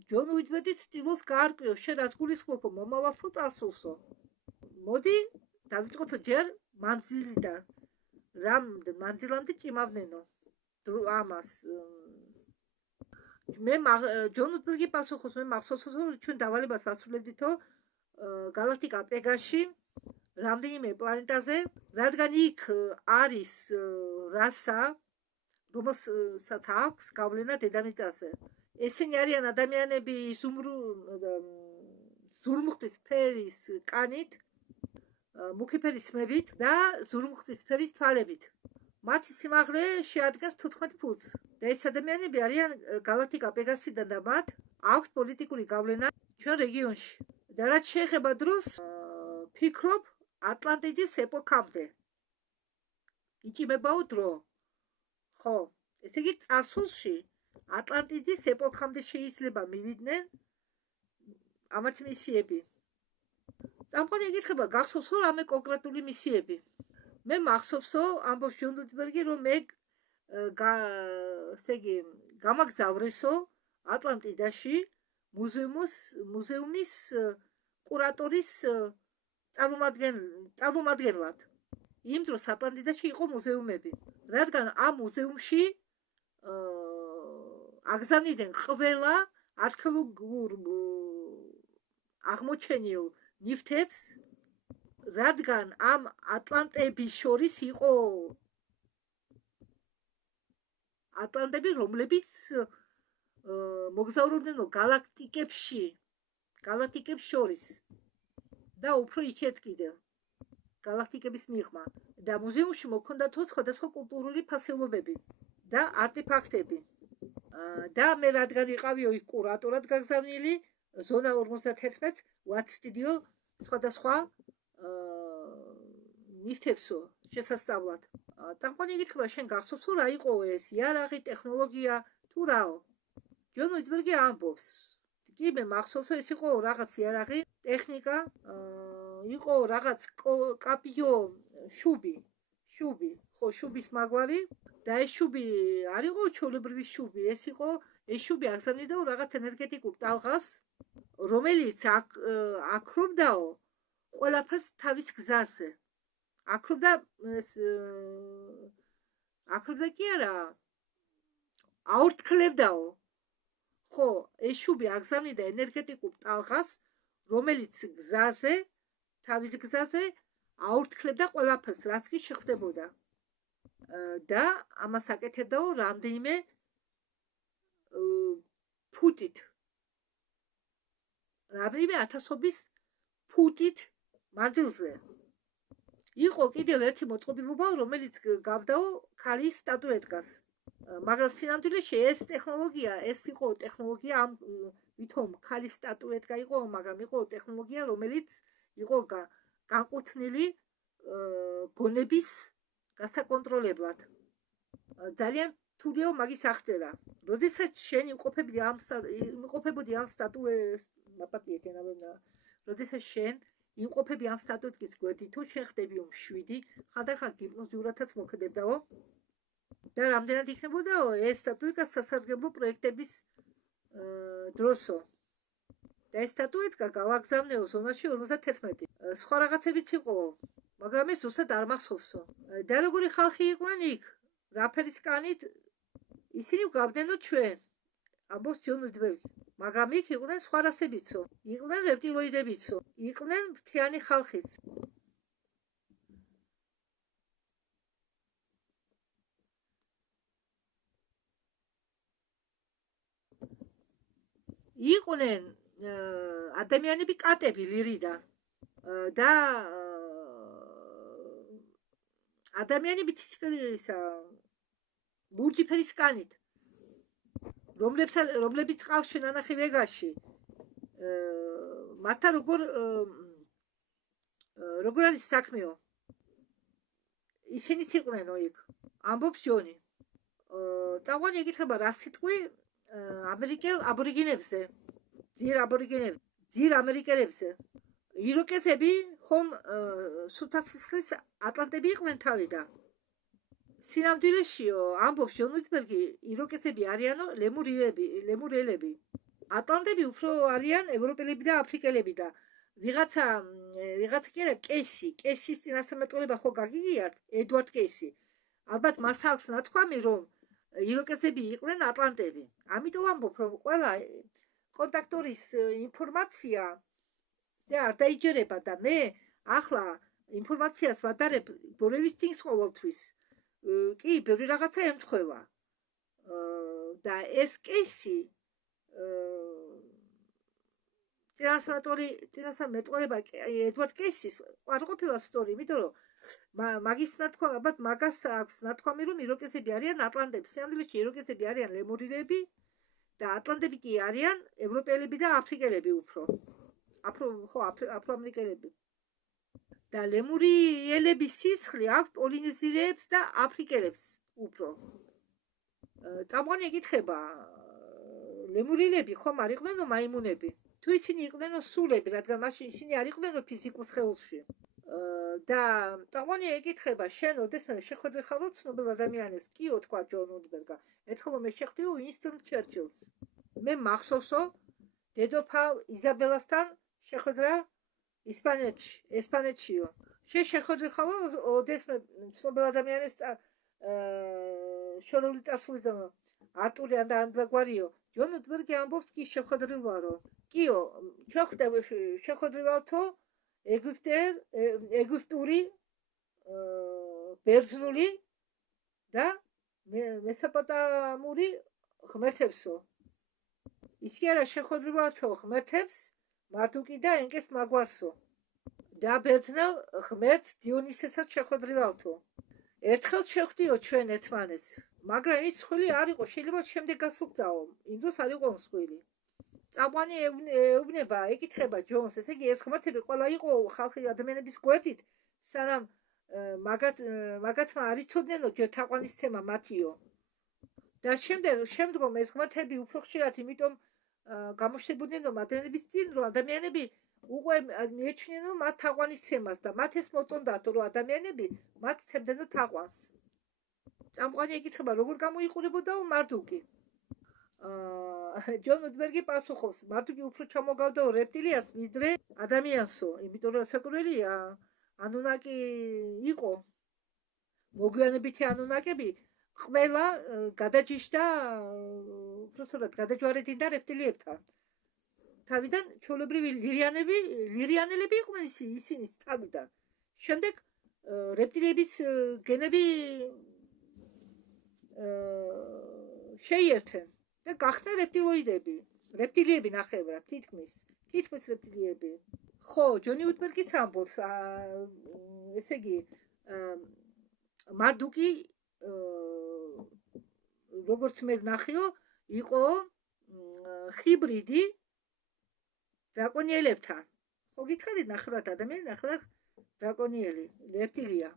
ჯონ უდბერგი ცდილობს გაარკვიოს, შენ რაც გულისხმობ მომავალს თუ წარსულსო. მოდი დავიწყოთ ჯერ მანძილიდან. რამ მანძილამდე ჭიმავდნენო ამას. მე ჯონ უდბერგი პასუხობს, მე მახსოვს, რომ ჩვენ დავალებას ვასრულებდითო გალაქტიკა პეგასში რამდენიმე პლანეტაზე, რადგან იქ არის რასა, რომელსაც აქვს გავლენა დედამიწაზე. ესენი არიან ადამიანები ზურმუხტის ფერის კანით, მუქი ფერის თმებით და ზურმუხტის ფერის თვალებით. მათი სიმაღლე შეადგენს 15 ფუტს და ეს ადამიანები არიან გალაქტიკა პეგასიდან და მათ აქვს პოლიტიკური გავლენა ჩვენ რეგიონში. და რაც შეეხება დროს, ფიქრობ ატლანტიდის ეპოქამდე. იჭიმებაო დრო. ხო, ესე იგი წარსულში ატლანტიდის ეპოქამდე შეიძლება მივიდნენ ამათი მისიები. წამყვანი ეკითხება, გახსოვსო რამე კონკრეტული მისიები? მე მახსოვსო, ამბობს ჯონ უდბერგი, რომ მე ესე იგი გამაგზავრესო ატლანტიდაში მუზეუმის კურატორის წარმომადგენლად. იმ დროს ატლანტიდაში იყო მუზეუმები, რადგან ამ მუზეუმში აგზავნიდნენ ყველა არქეოლოგიურ აღმოჩენილ ნივთებს, რადგან ამ ატლანტების შორის იყო ატლანტები, რომლებიც მოგზაურობდნენ გალაქტიკებს შორის და უფრო იქეთ კიდევ გალაქტიკების მიღმა. და მუზეუმში მოქონდათო სხვადასხვა კულტურული ფასეულობები და არტეფაქტები. და მე რადგან ვიყავიო იქ კურატორად გაგზავნილი, ზონა 51-ს ვაცდიდიო სხვადასხვა ნივთებსო შესასწავლად. წამყვანი ეკითხება, შენ გახსოვსო რა იყო ეს იარაღი, ტექნოლოგია თუ რაო? ჯონ უდბერგი ამბობს, კი მე მახსოვს ეს იყო რაღაც იარაღი ტექნიკა იყო რაღაც კაპიო შუბი ხო შუბის მაგვარი და ეს შუბი არ იყო ჩვეულებრივი შუბი ეს იყო ეს შუბი აგზავნიდა რაღაც ენერგეტიკულ ტალღას რომელიც აქრობდაო ყველაფერს თავის გზაზე აქრობდა კი არა აორთქლებდაო ხო ეს შუბი აგზავნიდა ენერგეტიკულ ტალღას რომელიც გზაზე თავის გზაზე აორთქლებდა ყველაფერს რაც კი შეხვდებოდა და ამას აკეთებდაო რამდენიმე ფუტით რამდენიმე ათასობის ფუტით მანძილზე იყო კიდევ ერთი მოწყობილობა რომელიც გავდაო ქალის სტატუეტკას მაგრამ სინამდვილეში ეს ტექნოლოგია ეს იყო ტექნოლოგია ამ ვითომ ქალის სტატუეტკა იყო მაგრამ იყო ტექნოლოგია რომელიც იყო განკუთვნილი გონების გასაკონტროლებლად ძალიან რთულია მაგის აღწერა როდესაც შენ იმყოფებოდი ამ სტატუეტკის როდესაც შენ იმყოფები ამ სტატუეტკის გვერდით თუ შენ ხდები 7 ხანდახან გიპნოზიურადაც მოქმედებდაო და რამდენად იქნებოდაო ეს სტატუეტკა სასარგებლო პროექტების დროსო და ეს სტატუეტკა გავაგზავნეო ზონაში 51 სხვა რაღაცებიც იყო მაგრამ ეს ზუსტად არ მახსოვსო და როგორი ხალხი იყვნენ იქ რა ფერის კანით ისინი გავდენო ჩვენ ამბობს ჯონ უდბერგი მაგრამ იქ იყვნენ სხვა რასებიცო იყვნენ რეპტილოიდებიცო იყვნენ მთიანი ხალხიც იყვნენ ადამიანები კატები ლირიდან და ადამიანები ცისფერისა ლურჯი ფერის კანით რომლებიც ყავს ჩვენ ანახი ვეგაში მათთან როგორ არის საქმეო ისინიც იყვნენო იქ ამბობს ჯონი წაღვანი ეკითხება რა სიტყვი აბორიგენებზე ძირ ამერიკელებზე იროკეზები ხომ სულთასისხლის ატლანტები იყვნენ თავიდან სინამდვილეშიო ამბობს ჯონ უდბერგი იროკეზები არიანო ლემურელები ატლანტები უფრო არიან ევროპელები და აფრიკელები და ვიღაცა კი არა კეისის წინასწარმეტყველება ხო გაგიგიათ ედვარდ კეისი ალბათ მას აქვს ნათქვამი რომ იროკეზები იყვნენ ატლანტები ამიტომ ამბობ რომ ყველა კონტაქტორის ინფორმაცია არ დაიჯერება და მე ახლა ინფორმაციას ვადარებ ბოლევის წინ ყოველთვის კი ბევრი რაღაცა ემთხვევა და ეს კეისი წინასწარმეტყველება ედვარდ კეისის არ ყოფილა სწორი იმიტომ რომ მაგის ნათქვამი ალბათ მაგას აქვს ნათქვამი რომ იროკეზები არიან ატლანტები სინამდვილეში იროკეზები არიან ლემურილები და ატლანტები კი არიან ევროპელები და აფრიკელები უფრო აფროამერიკელები და ლემურიელების სისხლი აქვს პოლინეზიელებს და აფრიკელებს უფრო წამყვანი ეკითხება ლემურიელები ხომ არ იყვნენო მაიმუნები თუ ისინი იყვნენო სულები რადგან მაშინ ისინი არ იყვნენო ფიზიკურ სხეულში და წამყვანი ეკითხება შენ ოდესმე შეხვედრე ხარო ცნობილ ადამიანებს კიო თქვა ჯონ უდბერგა ერთხელ რომ მე შეხვდიო უინსტონ ჩერჩილს მე მახსოვსო დედოფალ იზაბელასთან შეხვედრა ესპანეთშიო შენ შეხვედრე ხარო ოდესმე ცნობილ ადამიანებს შორეული წარსულიდან არტური და ანდაგვარიო ჯონ უდბერგი ამბობს კი შეხვედრივარო კიო შეხვედრივავთო ეგვიპტური ბერძნული და მესოპოტამური ღმერთებსო ის კი არა შეხვედრივავთო ღმერთებს მარდუკი და ენკეს მაგვარსო და ბერძნელ ღმერთს დიონისესაც შეხვედრივავთო ერთხელ შეხვდიო ჩვენ ერთმანეთს მაგრამ ის სხვილი არ იყო შეიძლება შემდეგ გასუხდაო იმ დროს არ იყო მსხვილი წამყვანი ეუბნება ეკითხება ჯონს ესე იგი ეს ღმერთები ყველა იყო ხალხი ადამიანების გვერდით სანამ მაგათმა არ იცოდნენ ჯერ თაყვანისცემა მათიო და შემდგომ ეს ღმერთები უფრო ხშირად იმიტომ გამოჩნდებოდნენ რომ ადამიანების წინ რომ ადამიანები უკვე მიეჩვენენ რომ მათ თაყვანისცემას და მათ ეს მოწონდათ რომ ადამიანები მათ ცემდნენ თაყვანს. წამყვანი ეკითხება როგორ გამოიყურებოდა მარდუკი. ჯონ უდბერგი პასუხობს მარდუკი უფრო ჩამოგავდა რეპტილიას ვიდრე ადამიანსო, იმიტომ რომ საკურველია ანუნაკი იყო მოგვიანებითი ანუნაკები ყველა გადაჯიშდა უბრალოდ გადაჯვარედინდა რეპტილიებთან. თავიდან ჩვეულებრივი ლირიანელები იყვნენ ისინი თავიდან. შემდეგ რეპტილიების გენები შეიერთენ და გახდნენ რეპტილიები ნახევრად თითქმის რეპტილიები. ხო, ჯონი უდბერგიც ამბობს, ესე იგი მარდუკი როგორც მე ვნახეო, იყო ჰიბრიდი დრაკონიელებთან. ხო გითხარით, ნახევრად ადამიანი, ნახევრად დრაკონიელი, რეპტილია.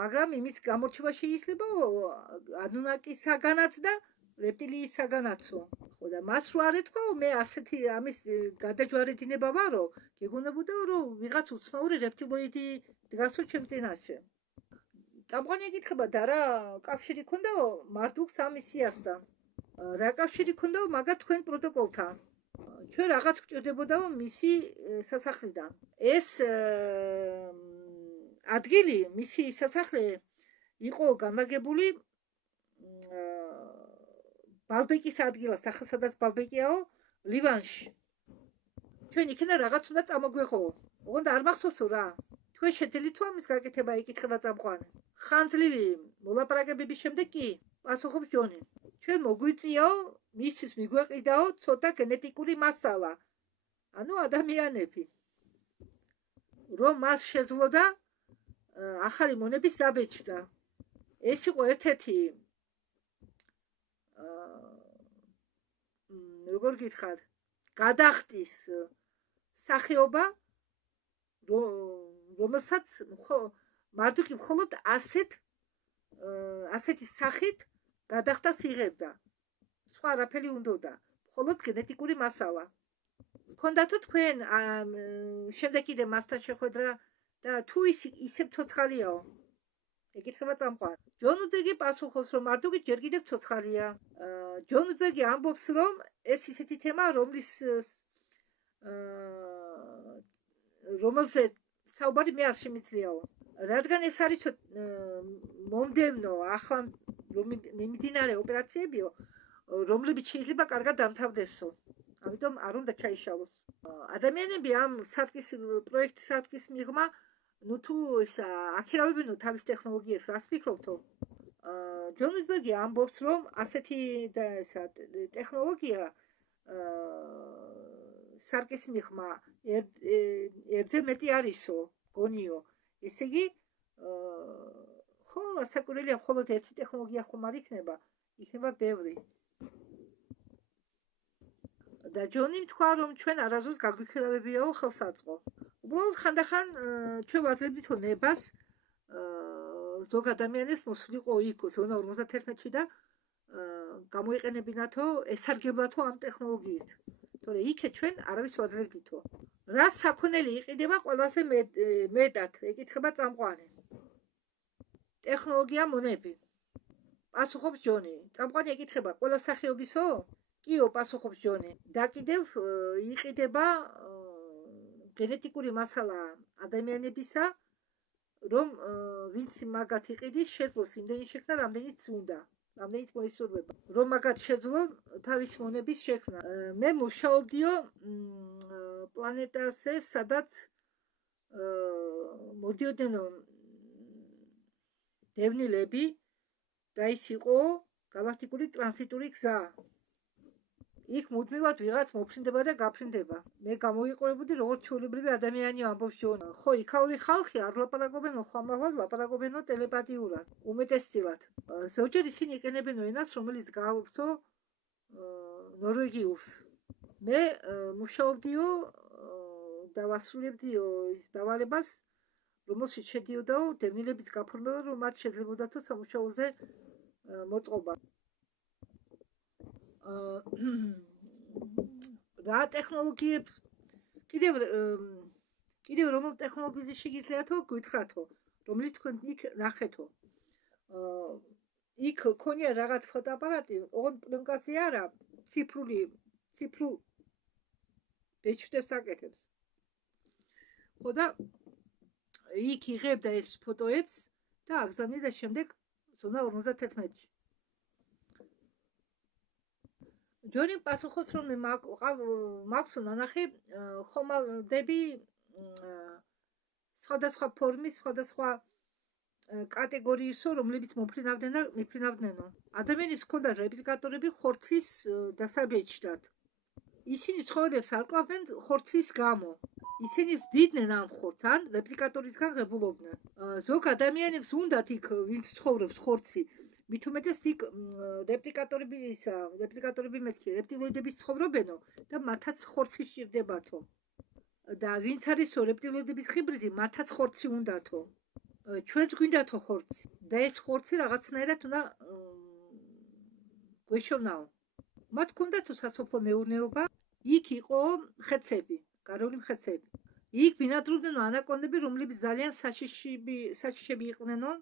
მაგრამ იმის გამორჩევა შეიძლება ანუნაკისაგანაც და რეპტილიისაგანაცო. ხო და მას რო არ ეთქვა, მე ასეთი ამის გადაჯვარედინება ვარო, გეგონებოდა რომ ვიღაც უცნაური რეპტილოიდი დგასო ჩემს წინაშე. წამყვანი ეკითხება და რა კავშირი ქონდაო მარდუკს ამ მისიასთან. რა კავშირი ქონდაო მაგათ თქვენ პროტოკოლთან. ჩვენ რაღაც გვჭირდებოდაო მისი სასახლიდან. ეს ადგილი, მისი სასახლე იყო განლაგებული ბალბეკის ადგილას, სახელსადაც ბალბეკიაო, ლივანში. ჩვენ იქნა რაღაც უნდა წამოგვეღო. ოღონდ არ მახსოვსო რა. თქვენ შეძლებთ თუ ამის გაკეთება ეკითხება წამყვანი. ხანძლივი მოლაპარაკებების შემდეგ კი პასუხობს ჯონი. ჩვენ მოგვიწიაო, მისთვის მიგვეყიდაო ცოტა გენეტიკური მასალა. ანუ ადამიანები. რომ მას შეძლოდა ახალი მონების დაბეჭდა. ეს იყო ერთ-ერთი როგორ გითხარ, გადახდის სახეობა, რომელსაც მარდუკი მხოლოდ ასეთი სახით გადახდას იღებდა. სხვა არაფერი უნდოდა, მხოლოდ გენეტიკური მასალა. ქონდათო თქვენ შემდეგ კიდე მასთან შეხვედრა და თუ ისევ ცოცხალიაო? ეკითხება წამყვანი. ჯონ უდბერგი პასუხობს, რომ მარდუკი ჯერ კიდევ ცოცხალია. ჯონ უდბერგი ამბობს, რომ ეს ისეთი თემაა, რომელზეც საუბარი მე არ შემიძლიაო. რადგან ეს არის მომდევნო ახლა მიმდინარე ოპერაციებიო, რომლებიც შეიძლება კარგად დამთავრდებსო. ამიტომ არ უნდა ჩაიშალოს. ადამიანები ამ პროექტის სადგის მიღმა თუ აქირავებენო თავის ტექნოლოგიებს, რას ფიქრობთო? ჯონ უდბერგი ამბობს, რომ ასეთი ტექნოლოგია სარკის მიღმა ერთზე მეტი არისო, გონიო. ესე იგი, ხო, საკურველია მხოლოდ ერთი ტექნოლოგია ხომ არ იქნება ბევრი. და ჯონი თქვა, რომ ჩვენ არასდროს გაგვიქირავებიაო ხელსაწყო. უბრალოდ ხანდახან ჩვენ ვადლებდითო ნებას ზოგ ადამიანებს მოსულიყო იქ ზონა 51-ში და გამოიყენებინათო ესარგებლათო ამ ტექნოლოგიით. თორე იქე ჩვენ არავის ვაძლევდითო. რა საქონელი იყიდება ყველაზე მეტად, ეკითხება წამყვანი. ტექნოლოგია მონები. პასუხობს ჯონი. წამყვანი ეკითხება, ყველა სახეობისო? კიო, პასუხობს ჯონი. და კიდევ იყიდება გენეტიკური მასალა ადამიანებისა, რომ ვინც მაგათ იყიდის, შეძლოს იმდენი შექმნა, რამდენიც უნდა. რამდენიც მოისურვება. რომ მაგათ შეძლო თავის მონების შექმნა. მე მუშაობდიო პლანეტაზე, სადაც მოდიოდნენ დევნილები და ის იყო galaktikuri ტრანზიტური გზა. იქ მუდმივად ვიღაც მოფრინდება და გაფრინდება. მე გამოიყურებოდი როგორც ჩვეულებრივი ადამიანი, ამბობს ჯონი. ხო, იქაური ხალხი არ ლაპარაკობენ ხმამაღალ, ლაპარაკობენო ტელეპათიურად, უმეტესწილად. ზოგჯერ ისინი იყენებენ ენას, რომელიც გააუქმო ნორვეგიულს. მე მუშაობდიო და ვასრულებდიო ის დავალებას, რომელშიც შედიოდაო დევნილების გაფორმება, რომ მათ შეძლებოდათო სამუშაოზე მოწყობა. რა ტექნოლოგიებ კიდევ რომელ ტექნოლოგიაზე შეგიძლიათო გითხრათო, რომელიც თქვენ იქ ნახეთო. იქ ქონია რაღაც ფოტოაპარატი, ოღონდ პლენკაზე არა, ციფრულ ბეჭდებს აკეთებს. ხო და იქ იღებდა ეს ფოტოებს და აგზავნიდა შემდეგ ზონა 51-ში. ჯონი პასუხობს, რომ მაქვს ნანახი ხომალდები სხვადასხვა ფორმის, სხვადასხვა კატეგორიისო, რომლებიც მიფრინავდნენო. ადამიანებს ჰქონდათ რეპლიკატორები ხორცის დასაბეჭდად. ისინი ცხოველებს არ კლავდნენ ხორცის გამო. ისინი ზდიდნენ ამ ხორცს, ან რეპლიკატორისგან ღებულობდნენ. ზოგ ადამიანებს უნდათ იქ, ვინც ცხოვრობს ხორცი, მით უმეტეს იქ რეპლიკატორები მეთქი, რეპტილოიდები ცხოვრობენო და მათაც ხორცი სჭირდებათო. და ვინც არისო რეპტილოიდების ჰიბრიდი, მათაც ხორცი უნდათო. ჩვენც გვინდათო ხორცი და ეს ხორცი რაღაცნაირად უნდა გვეშოვნაო. მათ ჰქონდათო სასოფლო მეურნეობა, იქ იყო ხეცები, გარეული ხეცები. იქ ბინადრობდნენ ანაკონდები, რომლებიც ძალიან საშიშები იყვნენო.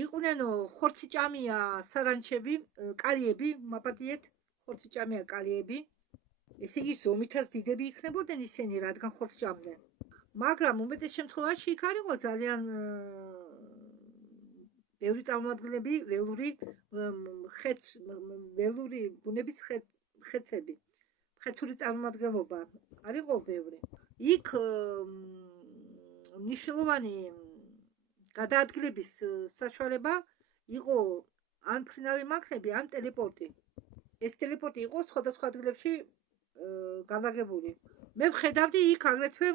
იყვნენო ხორციჭამია სარანჩები, კალიები, მაპატიეთ, ხორციჭამია კალიები. ესე იგი ზომითაც დიდები იქნებოდნენ ისინი, რადგან ხორცს ჭამდნენ. მაგრამ უმეტეს შემთხვევაში იქ არ იყო ძალიან ბევრი წარმომადგენლები, ველური ბუნების ხეცები, ხეცური წარმომადგენლობა არ იყო ბევრი. იქ მნიშვნელოვანი გადაადგილების საშუალება იყო ან ფრინავი მანქანები, ან ტელეპორტი. ეს ტელეპორტი იყო სხვადასხვა ადგილებში განლაგებული. მე ვხედავდი იქ აგრეთვე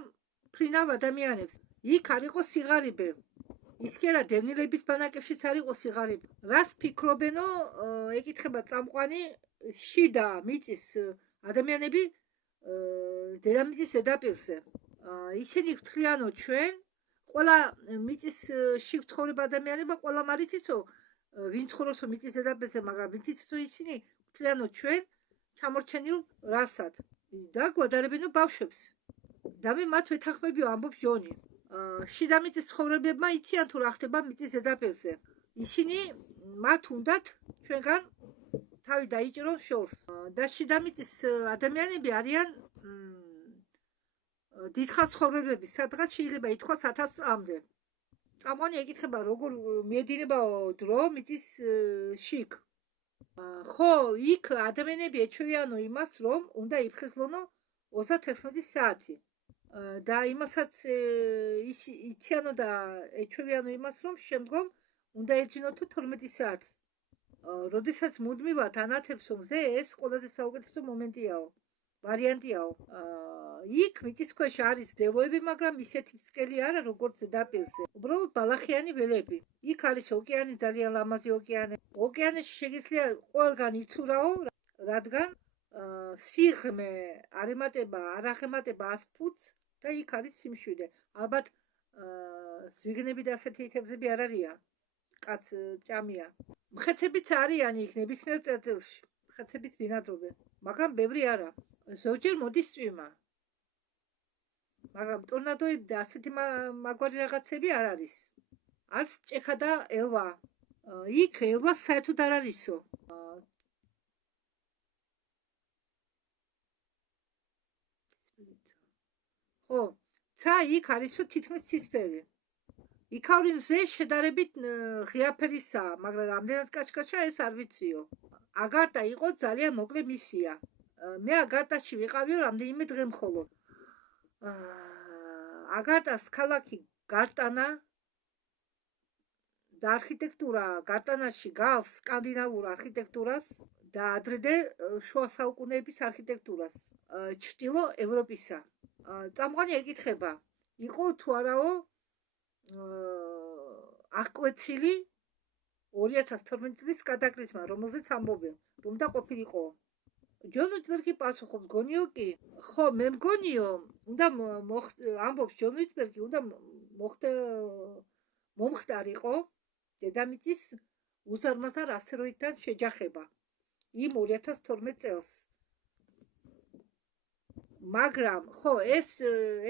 ფრინავ ადამიანებს. იქ არ იყო სიღარიბე. ის კი არა, დევნილების ბანაკებშიც არ იყო სიღარიბე. რას ფიქრობენო, ეკითხება წამყვანი, შიდა მიწის ადამიანები დედამიწის ზედაპირზე. ისინი გვთვლიანო ჩვენ, ყველა მიწისში გვცხოვრებ ადამიანებმა ყველამ არის იცო, ვინ ცხოვრობს მიწის ზედაპირზე, მაგრამ ვინც იცო ისინი გვთვლიანო ჩვენ ჩამორჩენილ რასად და გვადარებინო ბავშვებს. და მე მათ ვეთანხმებიო, ამბობს ჯონი. შიდა მიწის ცხოვრებებმა იციან თუ რა ხდება მიწის ზედაპირზე. ისინი მათ უნდათ ჩვენგან თავი დაიჭირონ შორს. და შიდა მიწის ადამიანები არიან დიდხანს ცხოვრებები, სადღაც შეიძლება ითქვას 1000 წლამდე. წამყვანი ეკითხება, როგორ მიედინებაო დრო მიწის შიგ. ხო, იქ ადამიანები ეჩვევიანო იმას, რომ უნდა იფხიზლონო 36 საათი. და იმასაც იციანო და ეჩვევიანო იმას, რომ შემდგომ უნდა ეძინოთო 12 საათი. როდესაც მუდმივად ანათებსო მზე, ეს ყველაზე საუკეთესო მომენტიაო, ვარიანტიაო. იქ მიწის ქვეშ არის დელოები, მაგრამ ისეთი ფსკელი არა, როგორც ზედაპირზე. უბრალოდ ბალახიანი ველები. იქ არის ოკეანი, ძალიან ლამაზი ოკეანე. ოკეანეში შეგიძლია ყველგან იცურაო, რადგან სიღრმე არ აღემატება 100 ფუტს და იქ არის სიმშვიდე. ალბათ ზიგნები და ასეთი თევზები არ არიან. კაც ჭამია. მხეცებიც არიან იქ ნებისმიერ წერტილში. მხეცებიც ბინადრობენ, მაგრამ ბევრი არა. ზოგჯერ მოდის წვიმა. მაგრამ ტორნადოები და ასეთი მაგვარი რაღაცები არ არის. არც ჭექა და ელვა. იქ ელვა საერთოდ არ არისო. ხო, ცა იქ არისო თითქმის ცისფერი. იქაური მზე შედარებით ღიაფერისაა, მაგრამ რამდენად კაშკაშა ეს არ ვიციო. აგარტა იყო ძალიან მოკლე მისია. მე აგარტაში ვიყავიო რამდენიმე დღე მხოლოდ. აგარტას ქალაქი გარტანა და არქიტექტურა გარტანაში გავს სკანდინავურ არქიტექტურას და ადრე შუა საუკუნეების არქიტექტურას ჩრდილო ევროპისა. წამყვანი ეკითხება, იყო თუ არაო აღკვეცილი 2012 წლის გადაკრისმა, რომელზეც ამბობენ, რომ და ყოფილიყო. ჯონ უიცბერგი პასუხობს, გონიო კი? ხო, მე მგონიო, უნდა ამბობს ჯონ უიცბერგი, უნდა მომხდარიყო დედამიწის უზარმაზარ ასტეროიდთან შეჯახება იმ 2012 წელს. მაგრამ ხო ეს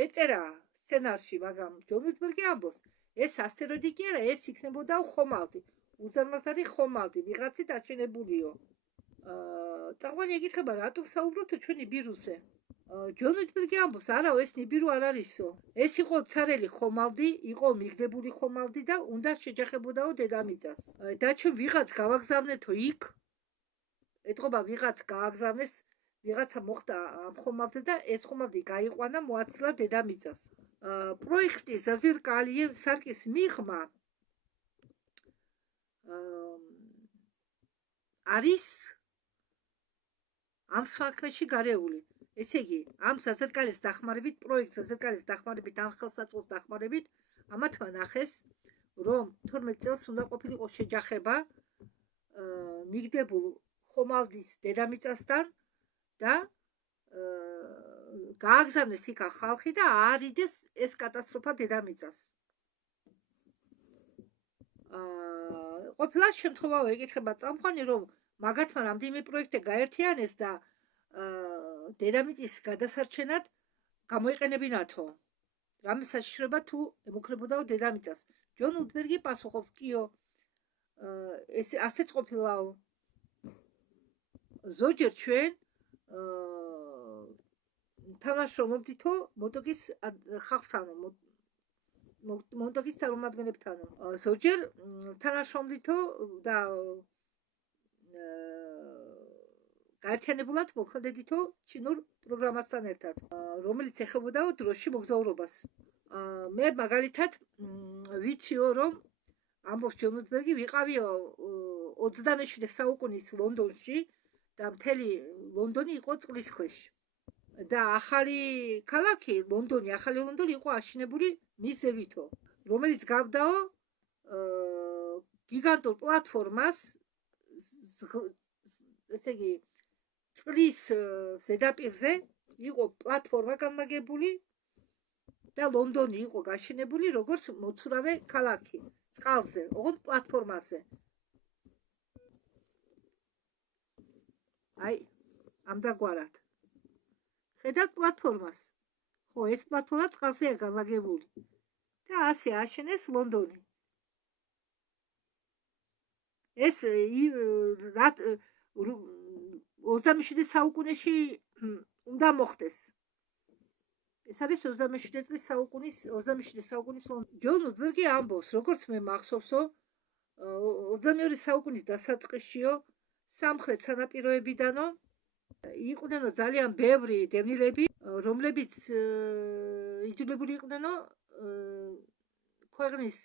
ეწერა სცენარში, მაგრამ ჯონ უიტბერგი ამბობს, ეს ასტეროიდი კი არა, ეს იქნებოდა ხომალდი, უზარმაზარი ხომალდი, ვიღაცით აშენებულიო. წამყვანი ეკითხება, რატომ საუბრობთ ჩვენი ბირუსზე? ჯონ უიტბერგი ამბობს, არაო, ეს ნიბირო არ არისო. ეს იყო ცარელი ხომალდი, იყო მიგდებული ხომალდი და უნდა შეჯახებოდაო დედამიწას. და ჩვენ ვიღაც გავაგზავნეთო იქ, ეთყობა ვიღაც გააგზავნეს, ვიღაცა მოხდა ამ ხომალდზე და ეს ხომალდი გაიყვანა, მოაცლა დედამიწას. პროექტი ზაზირკალიევ სარკის მიღმა არის ამ საქმეში გარეული. ესე იგი, ამ ზაზირკალის დახმარებით, პროექტ ზაზირკალის დახმარებით, ამ ხელსაწყოს დახმარებით, ამათმა ნახეს, რომ 12 წელს უნდა ყოფილიყო შეჯახება მიგდებულ ხომალდის დედამიწასთან და გააგზავნეს იქა ხალხი და აარიდეს ეს კატასტროფა დედამიწას. ყოფილა შემთხვევაო ეკითხება წამყვანი, რომ მაგათმა რამდენიმე პროექტი გაერთიანეს და დედამიწის გადასარჩენად გამოიყენებინათო. რამე საშიშროება თუ ემუქრებოდაო დედამიწას. ჯონ უიტბერგი პასუხობს, კიო, ეს ასეც ყოფილაო. ზოგჯერ ჩვენ თანაშრომობდითო მოტოკის ხალხთანო, მოტოკის წარმომადგენლებთანო. ზოგჯერ თანაშრომდითო და გაერთიანებულად მოქმედითო ჩინურ პროგრამასთან ერთად, რომელიც ეხებოდაო დროში მოგზაურობას. მე მაგალითად ვიციო, რომ ამბობს ჯონ უიტბერგი, ვიყავიო 27 საუკუნის ლონდონში და მთელი ლონდონი იყო წყლის ქვეშ. და ახალი ქალაქი ლონდონი, ახალი ლონდონი იყო აშენებული მის ზევითო, რომელიც გავდაო გიგანტურ პლატფორმას, ესე იგი წყლის ზედაპირზე იყო პლატფორმა განლაგებული და ლონდონი იყო გაშენებული როგორც მოცურავე ქალაქი წყალზე, ოღონდ პლატფორმაზე. აი, ამდაგვარად. ხედავთ პლატფორმას. ხო, ეს პლატფორმა წყალზეა განლაგებული. და ასე აშენეს ლონდონი. ეს 27 საუკუნეში უნდა მოხდეს. ეს არის 27 საუკუნის ჯონ უიტბერგი ამბობს, როგორც მე მახსოვსო, 22 საუკუნის დასაწყისშიო სამხრეთ სანაპიროებიდანო იყვნენო ძალიან ბევრი დევნილები, რომლებიც იძულებული იყვნენო ქვეყნის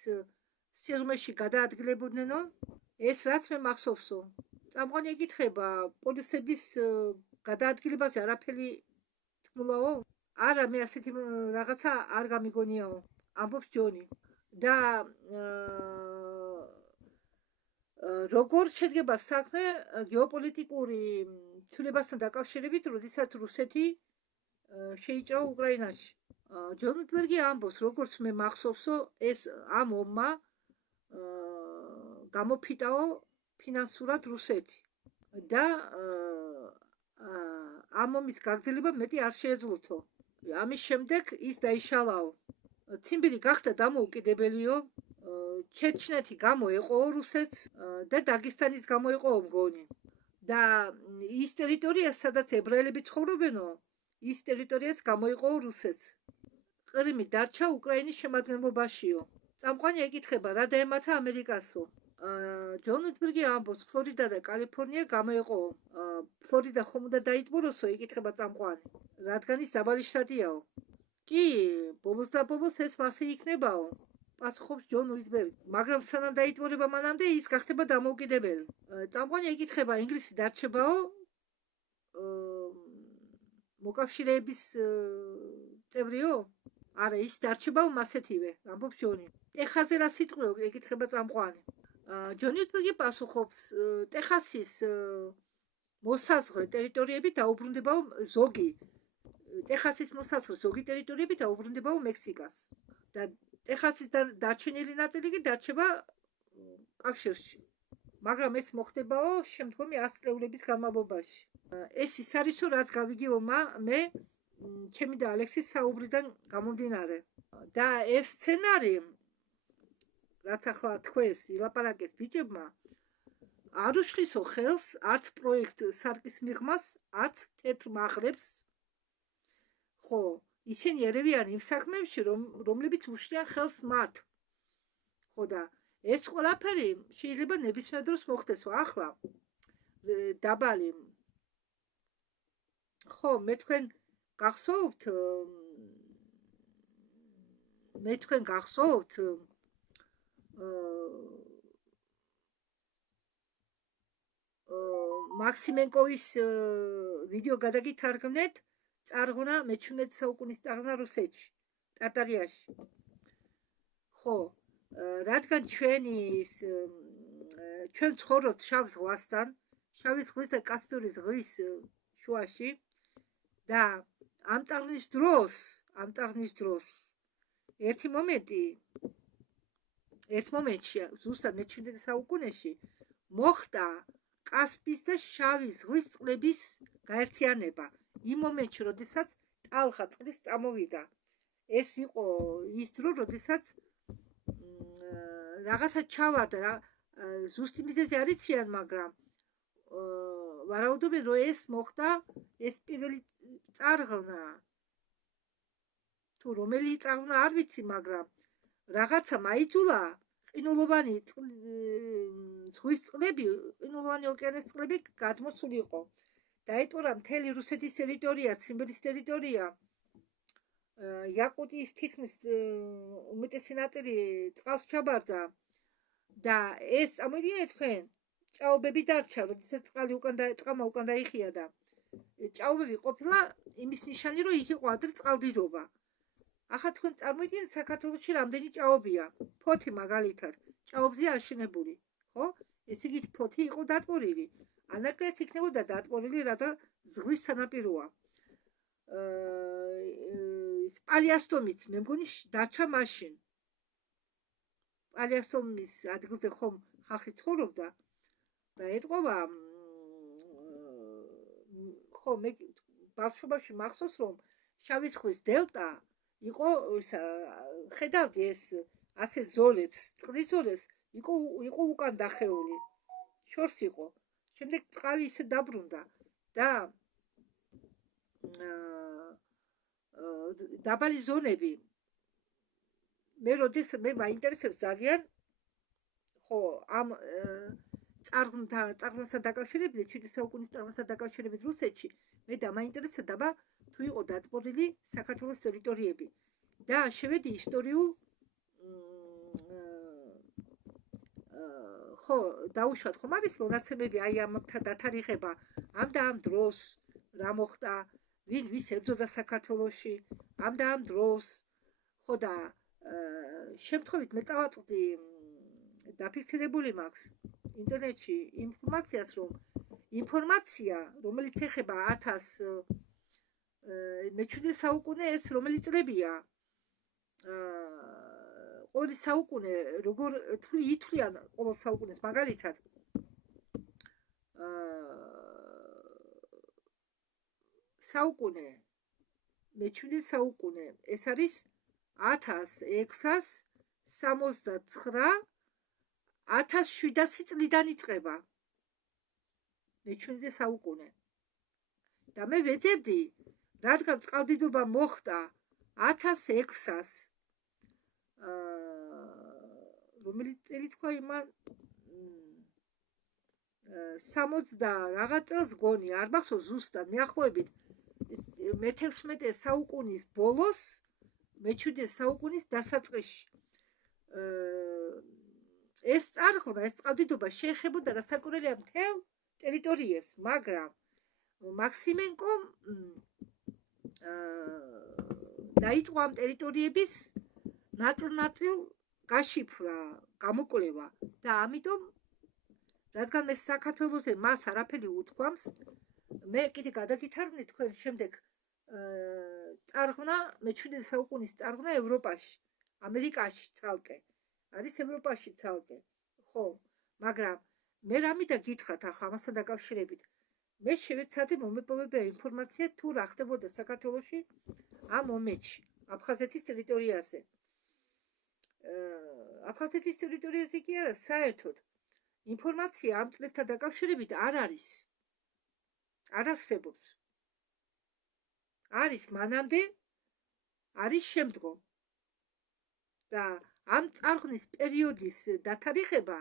სიღრმეში გადაადგილებოდნენო. ეს რაც მე მახსოვსო. წამყვანი ეკითხება, პოლიცების გადაადგილებაზე არაფერი თქმულაო? არა, მე ასეთი რაღაცა არ გამიგონიაო, ამბობს ჯონი. და როგორ შედგება საქმე გეოპოლიტიკური ცვლილებასთან დაკავშირებით, როდესაც რუსეთი შეიჭრა უკრაინაში. ჯონ უიტბერგი ამბობს, როგორც მე მახსოვსო, ეს ამ ომმა გამოფიტაო ფინანსურად რუსეთი და ამ ომის გაგრძელება მეტი არ შეეძლოთო. ამის შემდეგ ის დაიშალაო. ციმბირი გახდა დამოუკიდებელიო, ჩეჩნეთი გამოეყო რუსეთს და დაგესტანის გამოეყო მგონი. და ის ტერიტორია, სადაც ებრაელები ცხოვრობენო, ის ტერიტორიას გამოეყო რუსეთს. ყრიმი დარჩა უკრაინის შემადგენლობაშიო. წამყვანი ეკითხება, რა დაემართა ამერიკასო? ჯონ უიტბერგი ამბობს, ფლორიდა და კალიფორნია გამოეყო. ფლორიდა ხომ უნდა დაიტბოროსო, ეკითხება წამყვანი, რადგან ის დაბალი შტატიაო. კი, ბოლოს და ბოლოს ეს მასე იქნებაო, პასუხობს ჯონ უიტბერგი, მაგრამ სანამ დაიტბორება მანამდე ის გახდება დამოუკიდებელი. წამყვანი ეკითხება, ინგლისი დარჩებაო მოკავშირეების წევრიო? არა, ის დარჩებაო მასეთივე, ამბობს ჯონი. ტეხასზე რა სიტყვიო, ეკითხება წამყვანი. ჯონ უიტბერგი პასუხობს, ტეხასის მოსაზღვრე ტერიტორიები დაუბრუნდებაო ზოგი. ტეხასის მოსაზღვრე ზოგი ტერიტორიები დაუბრუნდებაო მექსიკას. და ტეხასის დარჩენილი ნაწილი კი დარჩება კავშირში. მაგრამ ეს მოხდებაო შემდგომი 100 წლების განმავლობაში. ეს ის არისო, რაც გავიგიო მე ჩემი და ალექსის საუბრიდან გამომდინარე. და ეს სცენარი, რაც ახლა თქვენს ილაპარაკეს ბიჭებმა, არ უშლისო ხელს არც პროექტ სარკის მიღმას, არც თეთრ მაღლებს. ხო, ისინი ერევიან იმ საქმეებში, რომლებიც უშლიან ხელს მათ. ხო და ეს ყველაფერი შეიძლება ნებისმიერ დროს მოხდესო. ახლა დაბალი ხო, მე თქვენ გახსოვთ მაქსიმენკოვის ვიდეო გადაგითარგმნეთ, წარღვნა მე-17 საუკუნის წარღვნა რუსეთში, ტარტარიაში. ხო, რადგან ჩვენ ცხოვრობთ შავ ზღვასთან, შავი ზღვის და კასპიური ზღვის შუაში და ამ წარღვნის დროს ერთ მომენტში ზუსტად მე-17 საუკუნეში მოხდა კასპიის და შავი ზღვის წყლების გაერთიანება. იმ მომენტში, როდესაც ტალღა წყლის წამოვიდა. ეს იყო ის დრო, როდესაც რაღაცა ჩავარდა, ზუსტი მიზეზი არ იციან, მაგრამ ვარაუდობენ, რომ ეს მოხდა, ეს პირველი წარღვნა. თუ რომელი წარღვნა არ ვიცი, მაგრამ რაღაცა მაიძულა ყინულოვანი ზღვის წყლები, ყინულოვანი ოკეანის წყლები გადმოსულიყო. დაიტოვება მთელი რუსეთის ტერიტორია, ციმბირის ტერიტორია, იაკუტიის თითქმის უმეტესი ნაწილი წყალს ჩაბარდა და ეს წამოვიდნენ თქვენ ჭაობები დარჩა, როდესაც წყალმა უკან დაიხია და ჭაობები ყოფილა იმის ნიშანი, რომ იქ იყო ადრე წყალდიდობა. ახლა თქვენ წარმოიდგინეთ საქართველოში რამდენი ჭაობია, ფოთი მაგალითად, ჭაობზეა აშენებული, ხო? ეს იგი ფოთი იყო დატბორილი. ანაკლიაც იქნებოდა დატბორილი, რადა ზღვის სანაპიროა. პალიასტომიც მე მგონი დარჩა მაშინ. პალიასტომის ადგილზე ხომ ხალხი ცხოვრობდა და ეტყობა, ხო, მე ბავშვობაში მახსოვს, რომ შავი ზღვის დელტა იყო, ხედავდი ეს ასე ზოლებს, წყლის ზოლებს, იყო უკან დახეული, შორს იყო. შემდეგ წყალი ისე დაბრუნდა და დაბალი ზონები მე მაინტერესებს ძალიან, ხო, ამ წარღვნასთან დაკავშირებით, 17 საუკუნის წარღვნასთან დაკავშირებით რუსეთში, მე დამაინტერესებდა თუ იყო დატბორილი საქართველოს ტერიტორიები და შევედი ისტორიულ ხო, დაუშვათ ხომ არის მონაცემები აი ამთან დათარიღება, ამ და ამ დროს რა მოხდა, ვის ებრძოდა საქართველოში, ამ და ამ დროს, ხო და შემთხვევით მე წავაწყდი დაფიქსირებული მაქვს ინტერნეტში ინფორმაციას, რომ ინფორმაცია, რომელიც ეხება 17 საუკუნე, ეს რომელი წლებია, ყოველი საუკუნე როგორ ითვლიან ყოველ საუკუნეს, მაგალითად საუკუნე მე-17 საუკუნე ეს არის 1669-1700 წლიდან იწყება მე-17 საუკუნე და მე ვეძებდი, რადგან წყალდიდობა მოხდა 1600 რომელი წელი თქვა იმან 60 და რაღაც წელს გონი, არ მახსოვს ზუსტად, მიახლოებით მე-16 საუკუნის ბოლოს, მე-17 საუკუნის დასაწყისში. ეს წარღვნა, ეს წყალდიდობა შეეხებოდა რასაკვირველია მთელ ტერიტორიებს, მაგრამ მაქსიმენკომ დაიწყო ამ ტერიტორიების ნაწილ-ნაწილ გაშიფრვა, გამოკვლევა და ამიტომ, რადგან მე საქართველოზე მას არაფერი უთქვამს, მე კიდე გადაგითარგმნით თქვენ შემდეგ წარღვნა, მე-17 საუკუნის წარღვნა ევროპაში, ამერიკაში ცალკე, არის ევროპაში ცალკე, ხო, მაგრამ მე რა მინდა გითხრათ ახლა ამასთან დაკავშირებით, მე შევეცადე მომეპოვებია ინფორმაცია თუ რა ხდებოდა საქართველოში ამ მომენტში აფხაზეთის ტერიტორიაზე. აფხაზეთის ტერიტორიაზე კი არა, საერთოდ ინფორმაცია ამ წლებთან დაკავშირებით არ არის. არ არსებობს. არის მანამდე, არის შემდგომ. და ამ წარღვნის პერიოდის დათარიღება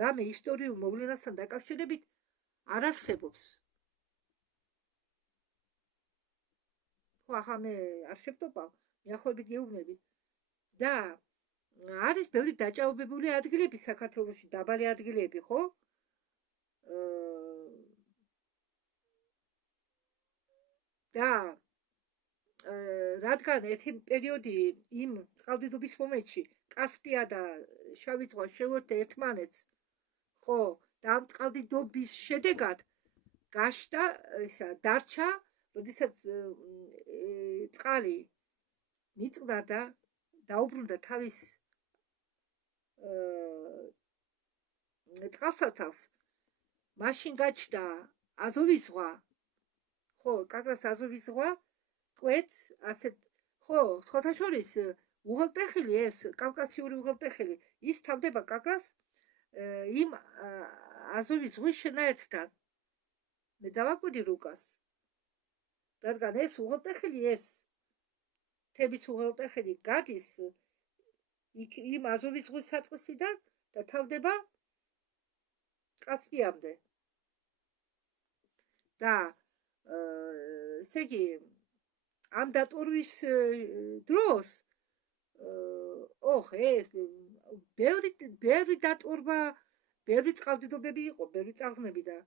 რამე ისტორიულ მოვლენასთან დაკავშირებით არ არსებობს. ხო, ახლა მე არ შევტოპავ, მიახლოებით გეუბნები. და არის ბევრი დაჭაობებული ადგილები საქართველოში, დაბალი ადგილები, ხო? და რადგან ერთი პერიოდი იმ წყალდიდობის მომენტში კასპია და შავი ზღვა შეუერთდა ერთმანეთს, ხო, და ამ წყალდიდობის შედეგად გაშდა ისა დარჩა, როდესაც წყალი მიწყდა და დაუბრუნდა თავის წყალსაცავს, მაშინ გაჩნდა აზოვის ზღვა, ხო, კაკრას აზოვის ზღვა კვეთს ასეთ, ხო, სხვათა შორის უღელტეხილი ეს კავკასიური უღელტეხილი ის თავდება კაკრას იმ აზოვის ზღვის შენაერთთან. მე დავაკვირდი რუკას, რადგან ეს უღელტეხილი ეს თების უღელტეხილი გადის იმ აზოვის ზღვის საწყისიდან და თავდება კასპიამდე. და ესე იგი ამ დატვირვის დროს ეს ბევრი დატვირვა, ბევრი წყალდიდობები იყო, ბევრი წარღვნები და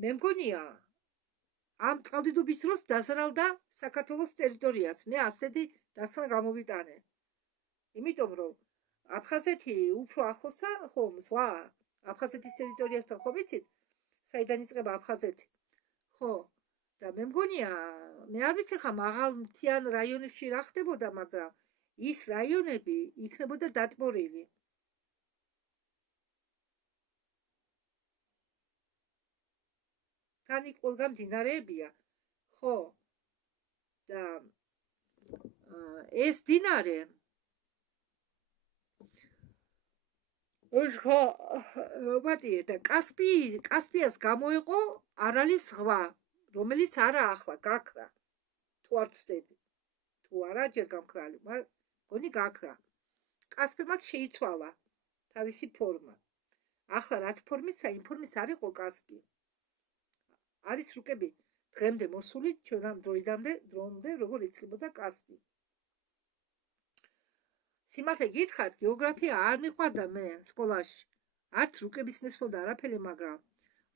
მე მგონია ამ წყალდიდობის დროს დაზარალდა საქართველოს ტერიტორიაც. მე ასეთი დასკვნა გამოვიტანე. იმიტომ რომ აფხაზეთი უფრო ახლოსა, ხო, ზღვა აფხაზეთის ტერიტორიასთან ხო ვიცით, საიდან იწყება აფხაზეთი. ხო, და მე მგონია, მე არ ვიცი ხა მაღალმთიან რაიონებში რა ხდებოდა, მაგრამ ის რაიონები იქნებოდა დატბორილი. თან იქ ყველგან მდინარეებია, ხო, და ეს მდინარე ხო, ბატიე და კასპიას გამოიყო არალის ზღვა, რომელიც არა ახლა გაქრა. თუ არ ვწდები, თუ არა ჯერ გამქრალი, მაგრამ გონი გაქრა. კასპიმა შეიცვალა თავისი ფორმა. ახლა რაც ფორმისა, იმ ფორმის არ იყო კასპი. არის რუკები დღემდე მოსული ჩვენამ დროამდე, როგორ იცლებოდა კასპი. სიმართლე გითხრათ, გეოგრაფია არ მიყვარდა მე სკოლაში. არც რუკების მესმოდა არაფერი, მაგრამ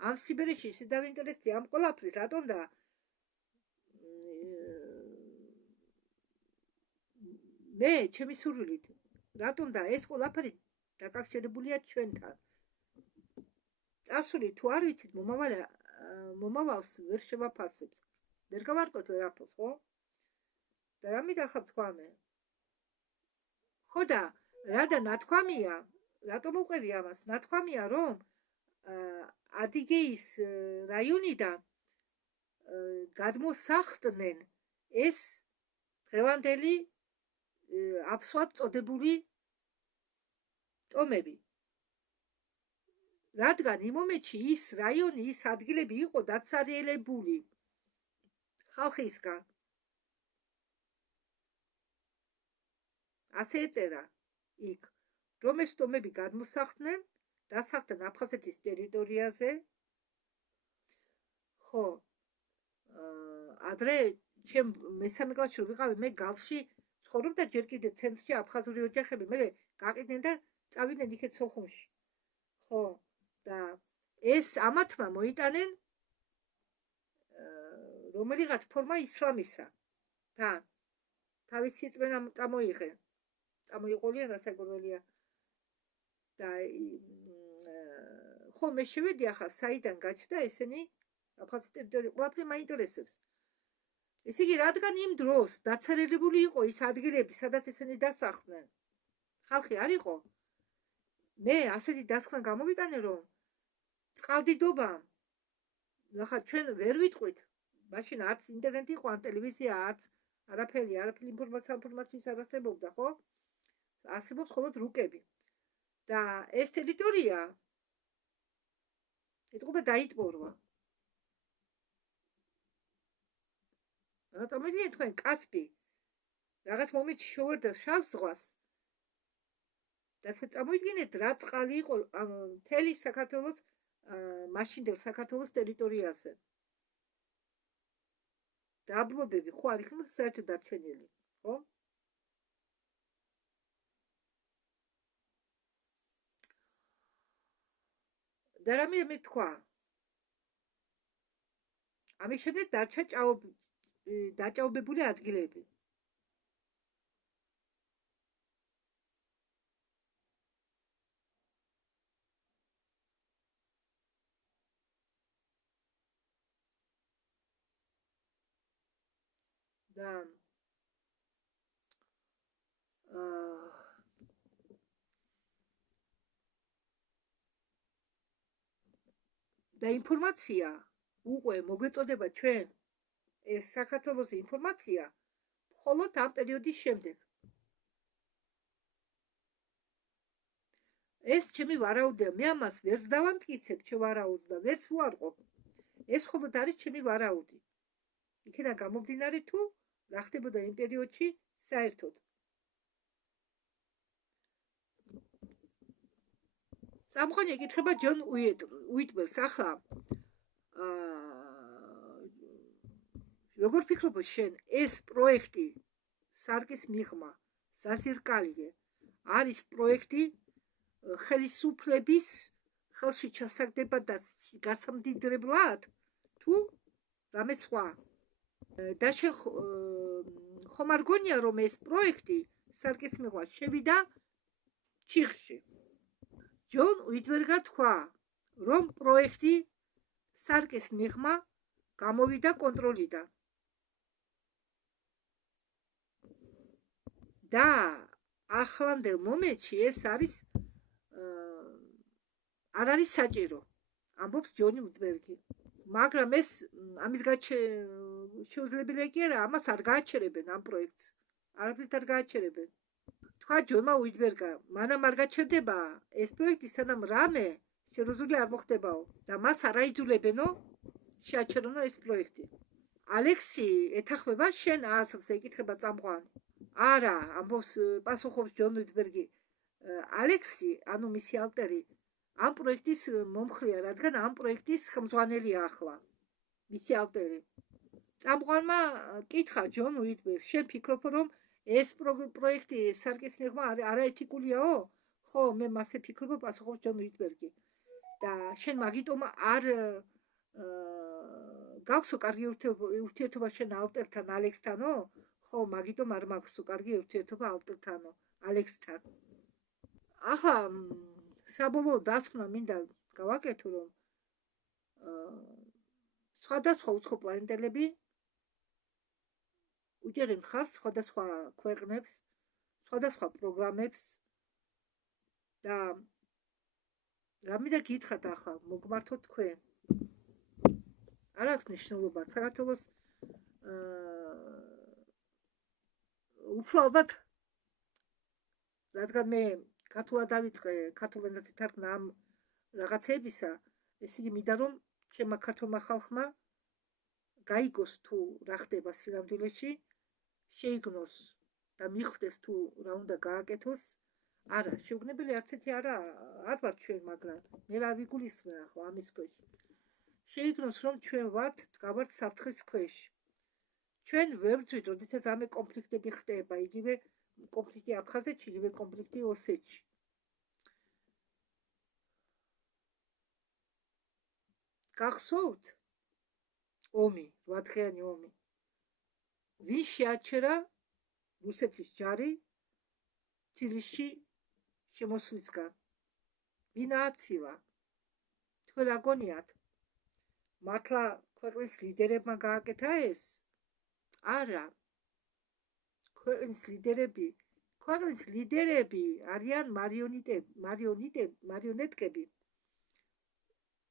ამ სიბერეში ისე დავინტერესდი ამ ყველაფრით, რატომ და მე ჩემი სურვილით, რატომ და ეს ყველაფერი დაკავშირებულია ჩვენთან. წარსული თუ არ ვიცით, მომავალს ვერ შევაფასებთ. ვერ გავარკვევთ ვერაფერს, ხო? და რა მითხარ თქვა მე? ხო და რა და ნათქვამია, რატომ უყვევი ამას? ნათქვამია, რომ ადიგეის რაიონიდან გადმოსახლდნენ ეს დღევანდელი აფსვად წოდებული ტომები. რადგან იმ მომენტში ის რაიონი, ის ადგილები იყო დაცარიელებული ხალხისგან. ასე ეწერა იქ, რომ ეს ტომები გადმოსახლდნენ, დასახლდნენ აფხაზეთის ტერიტორიაზე. ხო, ადრე ჩემ მესამე კლასში ვიყავი, მე გალში ცხოვრობდა ჯერ კიდე ცენტრში აფხაზური ოჯახები, მე გაყიდნენ და წავიდნენ იქეთ სოხუმში. ხო, და ეს ამათმა მოიტანენ რომელიღაც ფორმა ისლამისა. თან თავისი წმენა წამოიყოლიან დასაგრველია. და ხო, მე შევედი ახლა საიდან გაჩნდა ესენი აფხაზეთის ტერიტორია, ყველაფერი მაინტერესებს. ესე იგი, რადგან იმ დროს დაცარელებული იყო ის ადგილები, სადაც ესენი დასახლდნენ, ხალხი არ იყო, მე ასეთი დასკვნა გამოვიტანე, რომ წყალდიდობა ნახა ჩვენ ვერ ვიტყვით მაშინ არც ინტერნეტი იყო არ ტელევიზია არც არაფერი ინფორმაციის არ არსებობდა ხო არსებობს მხოლოდ რუკები და ეს ტერიტორია ეთყობა დაიტბორვა რატომ იგი თქვენ კასპი რაღაც მომენტში შევერდა შავ ზღვას და თქვენ წარმოიდგინეთ რა წყალი იყო მთელი საქართველოს მაშინდელ საქართველოს ტერიტორიაზე დაბლობები ხო არ იქნება საერთოდ დარჩენილი ხო და რამე მე თქვა ამის შემდეგ დარჩა დაჭაობებული ადგილები და ინფორმაცია უკვე მოგვეწოდება ჩვენ ეს საქართველოს ინფორმაცია მხოლოდ ამ პერიოდის შემდეგ ეს ჩემი ვარაუდია მე ამას ვერც დავამტკიცებ ჩემ ვარაუდს და ვერც ვუარყოფ ეს მხოლოდ არის ჩემი ვარაუდი იქიდან გამომდინარე თუ რა ხდებოდა იმ პერიოდში საერთოდ სამყარო ეკითხება ჯონ უიტბელს ახლა როგორ ფიქრობ შენ ეს პროექტი სარკის მიღმა საზირკალიე არის პროექტი ხელისუფლების ხელში ჩასაგდება და გასამდიდრებლად თუ რამე სხვა და ხომ არ გონია რომ ეს პროექტი სარკის მიღმა შევიდა ჩიხში ჯონ უიტბერგა თქვა რომ პროექტი სარკის მიღმა გამოვიდა კონტროლიდან და ახლანდელ მომენტში ეს არის არ არის საჭირო ამბობს ჯონი უიტბერგი მაგრამ ეს ამის შეუძლებელია კი არა ამას არ გააჩერებენ ამ პროექტს არაფერს არ გააჩერებენ თქვა ჯონმა უიტბერგა მანამ არ გაჩერდება ეს პროექტი სანამ რამე სერიოზული არ მოხდებაო და მას არ აიძულებენო შეაჩერონო ეს პროექტი ალექსი ეთახმება შენ ასლს ეკითხება წამყვანი არა ამბობს პასუხობს ჯონ უიტბერგი ალექსი ანუ მისი ალტერი ამ პროექტის მომხრეა რადგან ამ პროექტის ხელმძღვანელია ახლა მისი ალტერი წამყვანმა კითხა ჯონ უიტბერგს შენ ფიქრობ რომ ეს პროექტი სარკის მიღმა არაეთიკურიაო ხო მე მასე ფიქრობ პასუხობს ჯონ უიტბერგი და შენ მაგიტომ არ გაქვსო კარგი ურთიერთობა შენ ალტერთან ალექსთანო ხო მაგიტომ არ მაქვს კარგი ურთიერთობა ალტერთანო ალექსთან ახლა საბოლოო დასკვნა მინდა გავაკეთო რომ სხვადასხვა უცხო პლანეტელები უჭერენ ხარს სხვადასხვა ქვეყნებს სხვადასხვა პროგრამებს და რამე გითხრათ ახლა მოგმართოთ თქვენ არ აქვს მნიშვნელობა საქართველოს უფრო ალბათ რადგან მე ქართულად დავიწყე ქართულ ენაზე თარგმნა ამ რაღაცებისა ეს იგი მინდა რომ ჩემმა ქართულმა ხალხმა გაიგოს თუ რა ხდება სინამდვილეში შეიგნოს და მიხვდეს თუ რა უნდა გააკეთოს არა შეუგნებელი არც ერთი არ ვარ ჩვენ მაგრამ მე რა ვიგულისხმე ახლა ამის ქვეშ შეიგნოს რომ ჩვენ ვართ გავართ საფრთხის ქვეშ ჩვენ ვებრძვით როდესაც ამე კონფლიქტები ხდება იგივე კონფლიქტი აფხაზეთში იგივე კონფლიქტი ოსეთში გახსოვთ ომი 8 დღიანი ომი ვინ შეაჩერა რუსეთის ჯარი თბილისში შემოსვლისგან ვინ ააცილა თქვენ რა გონიათ მართლა ქვეყნის ლიდერებმა გააკეთა ეს არა ქვეყნის ლიდერები არიან მარიონეტკები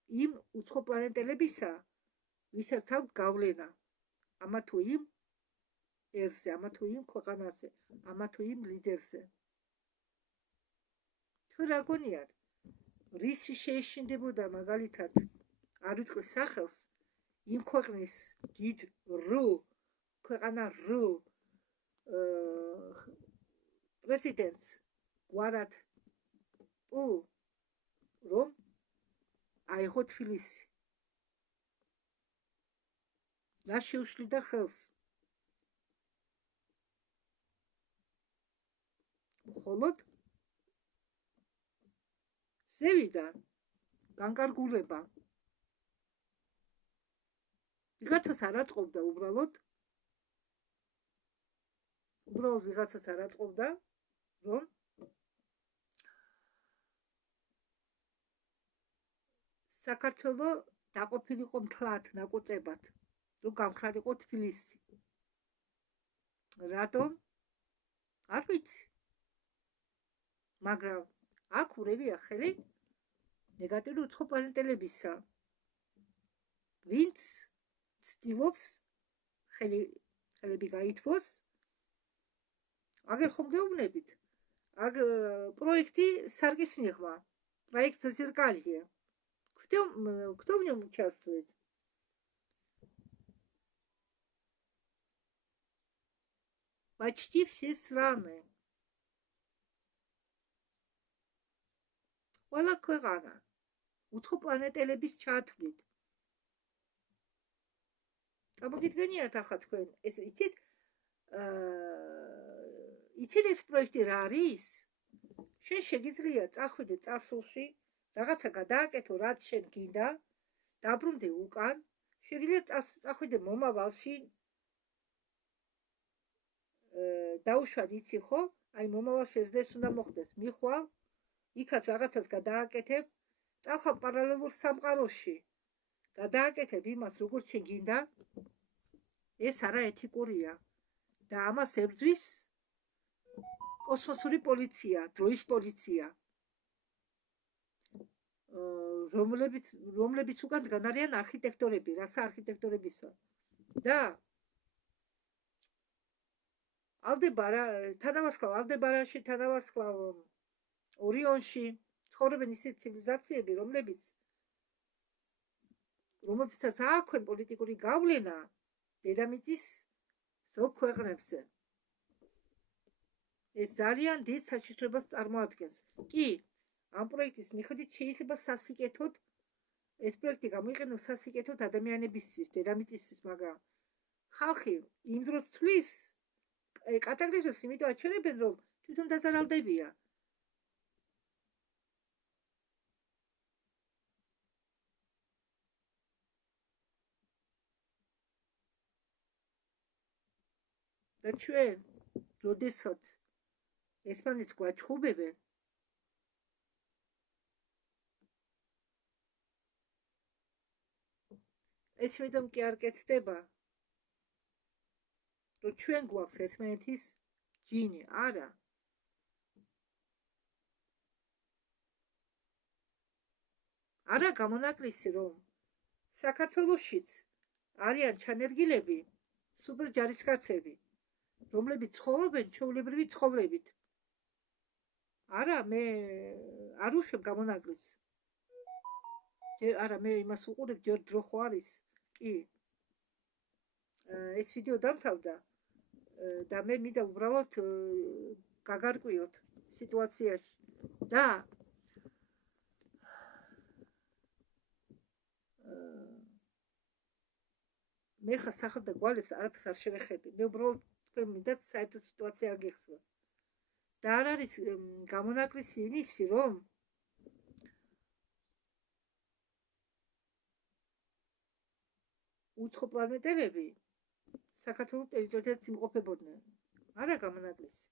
იმ უცხო პლანეტელებისა, ვისაც აქვს გავლენა ამა თუ იმ ერზე, ამა თუ იმ ქვეყანაზე, ამა თუ იმ ლიდერზე. თუ რა გონიათ, რისი შეეშინდებოდა მაგალითად, არ ვიტყვი სახელს, იმ ქვეყნის დიდ ქვეყანა პრეზიდენტს გვარად რომ აიღო თბილისი. რა შეუშლიდა ხელს? მხოლოდ ზევიდან განკარგულება. ვიღაცას არ აწყობდა უბრალოდ ვიღაცას არ აწყობდა, რომ საქართველო დაყოფილიყო მთლად, ნაკუწებად, რომ გამხრარიყო თბილისი. რატომ? არ ვიცი. მაგრამ აქ ურევია ხელი ნეგატიური უცხო პლანეტელებისა, ვინც ცდილობს ხელები გაითვოს. აგერ ხომ გეუბნებით, აგ პროექტი სარგის მიღმა, проект «Зазеркалье». Кто в нем участвует? Почти все страны. ყველა ქვეყანა უცხო პლანეტელების ჩათვლით. გამოგიდგენიათ ახლა თქვენ, იცით ეს პროექტი რა არის? შენ შეგიძლია წახვიდე წარსულში, რაღაცა გადააკეთო, რაც შენ გინდა, დაბრუნდე უკან, შეგიძლია წახვიდე მომავალში, დაუშვად იცი ხო? აი მომავალში ეს უნდა მოხდეს, მიხვალ, იქაც რაღაცას გადააკეთებ, წახვალ პარალელურ სამყაროში, გადააკეთებ იმას, როგორც შენ გინდა, ეს არაეთიკურია და ამას ებრძვის კოსმოსური პოლიცია, დროის პოლიცია, რომლებიც უკან დგან არიან არქიტექტორები, რასა არქიტექტორებისა. და თანავარსკვლავ ალდებარანში, თანავარსკვლავ ორიონში ცხოვრობენ ისეთი ცივილიზაციები, რომლებსაც აქვენ პოლიტიკური გავლენა დედამიწის ზოგ ქვეყნებზე. ეს ძალიან დიდ საშიშროებას წარმოადგენს. კი, ამ პროექტის მიხედვით შეიძლება სასიკეთოდ ეს პროექტი გამოიყენოს სასიკეთოდ ადამიანებისთვის, დედამიწისთვის, მაგრამ ხალხი იმ დროს თვლის, კატაგრიზოს იმიტომ აჩვენებენ, რომ თვითონ დაზარალდებია. და ჩვენ, როდესაც ერთმანეთს გვაჩხუბებენ, ეს იმიტომ კი არ კეთდება, რომ ჩვენ გვაქვს ერთმანეთის ჯინი, არა. არა გამონაკლისი, რომ საქართველოშიც არიან ჩანერგილები, სუპერ ჯარისკაცები, რომლებიც ცხოვრობენ ჩვეულებრივი ცხოვრებით. არა, მე არ უშვებ გამონაკლისს. არა, მე იმას უყურებ, ჯერ დრო ხო არის? კი. ეს ვიდეო დამთავრდა და მე მინდა უბრალოდ გაგარკვიოთ სიტუაციაში და მე ხა სახელ და გვალებს არაფერს არ შევეხები. მე უბრალოდ თქვენ მინდათ საერთო სიტუაცია აგიხსნათ. და არ არის გამონაკლისი იმისი, რომ უცხო პლანეტელები საქართველოს ტერიტორიაზე იმყოფებოდნენ. არა გამონაკლისი.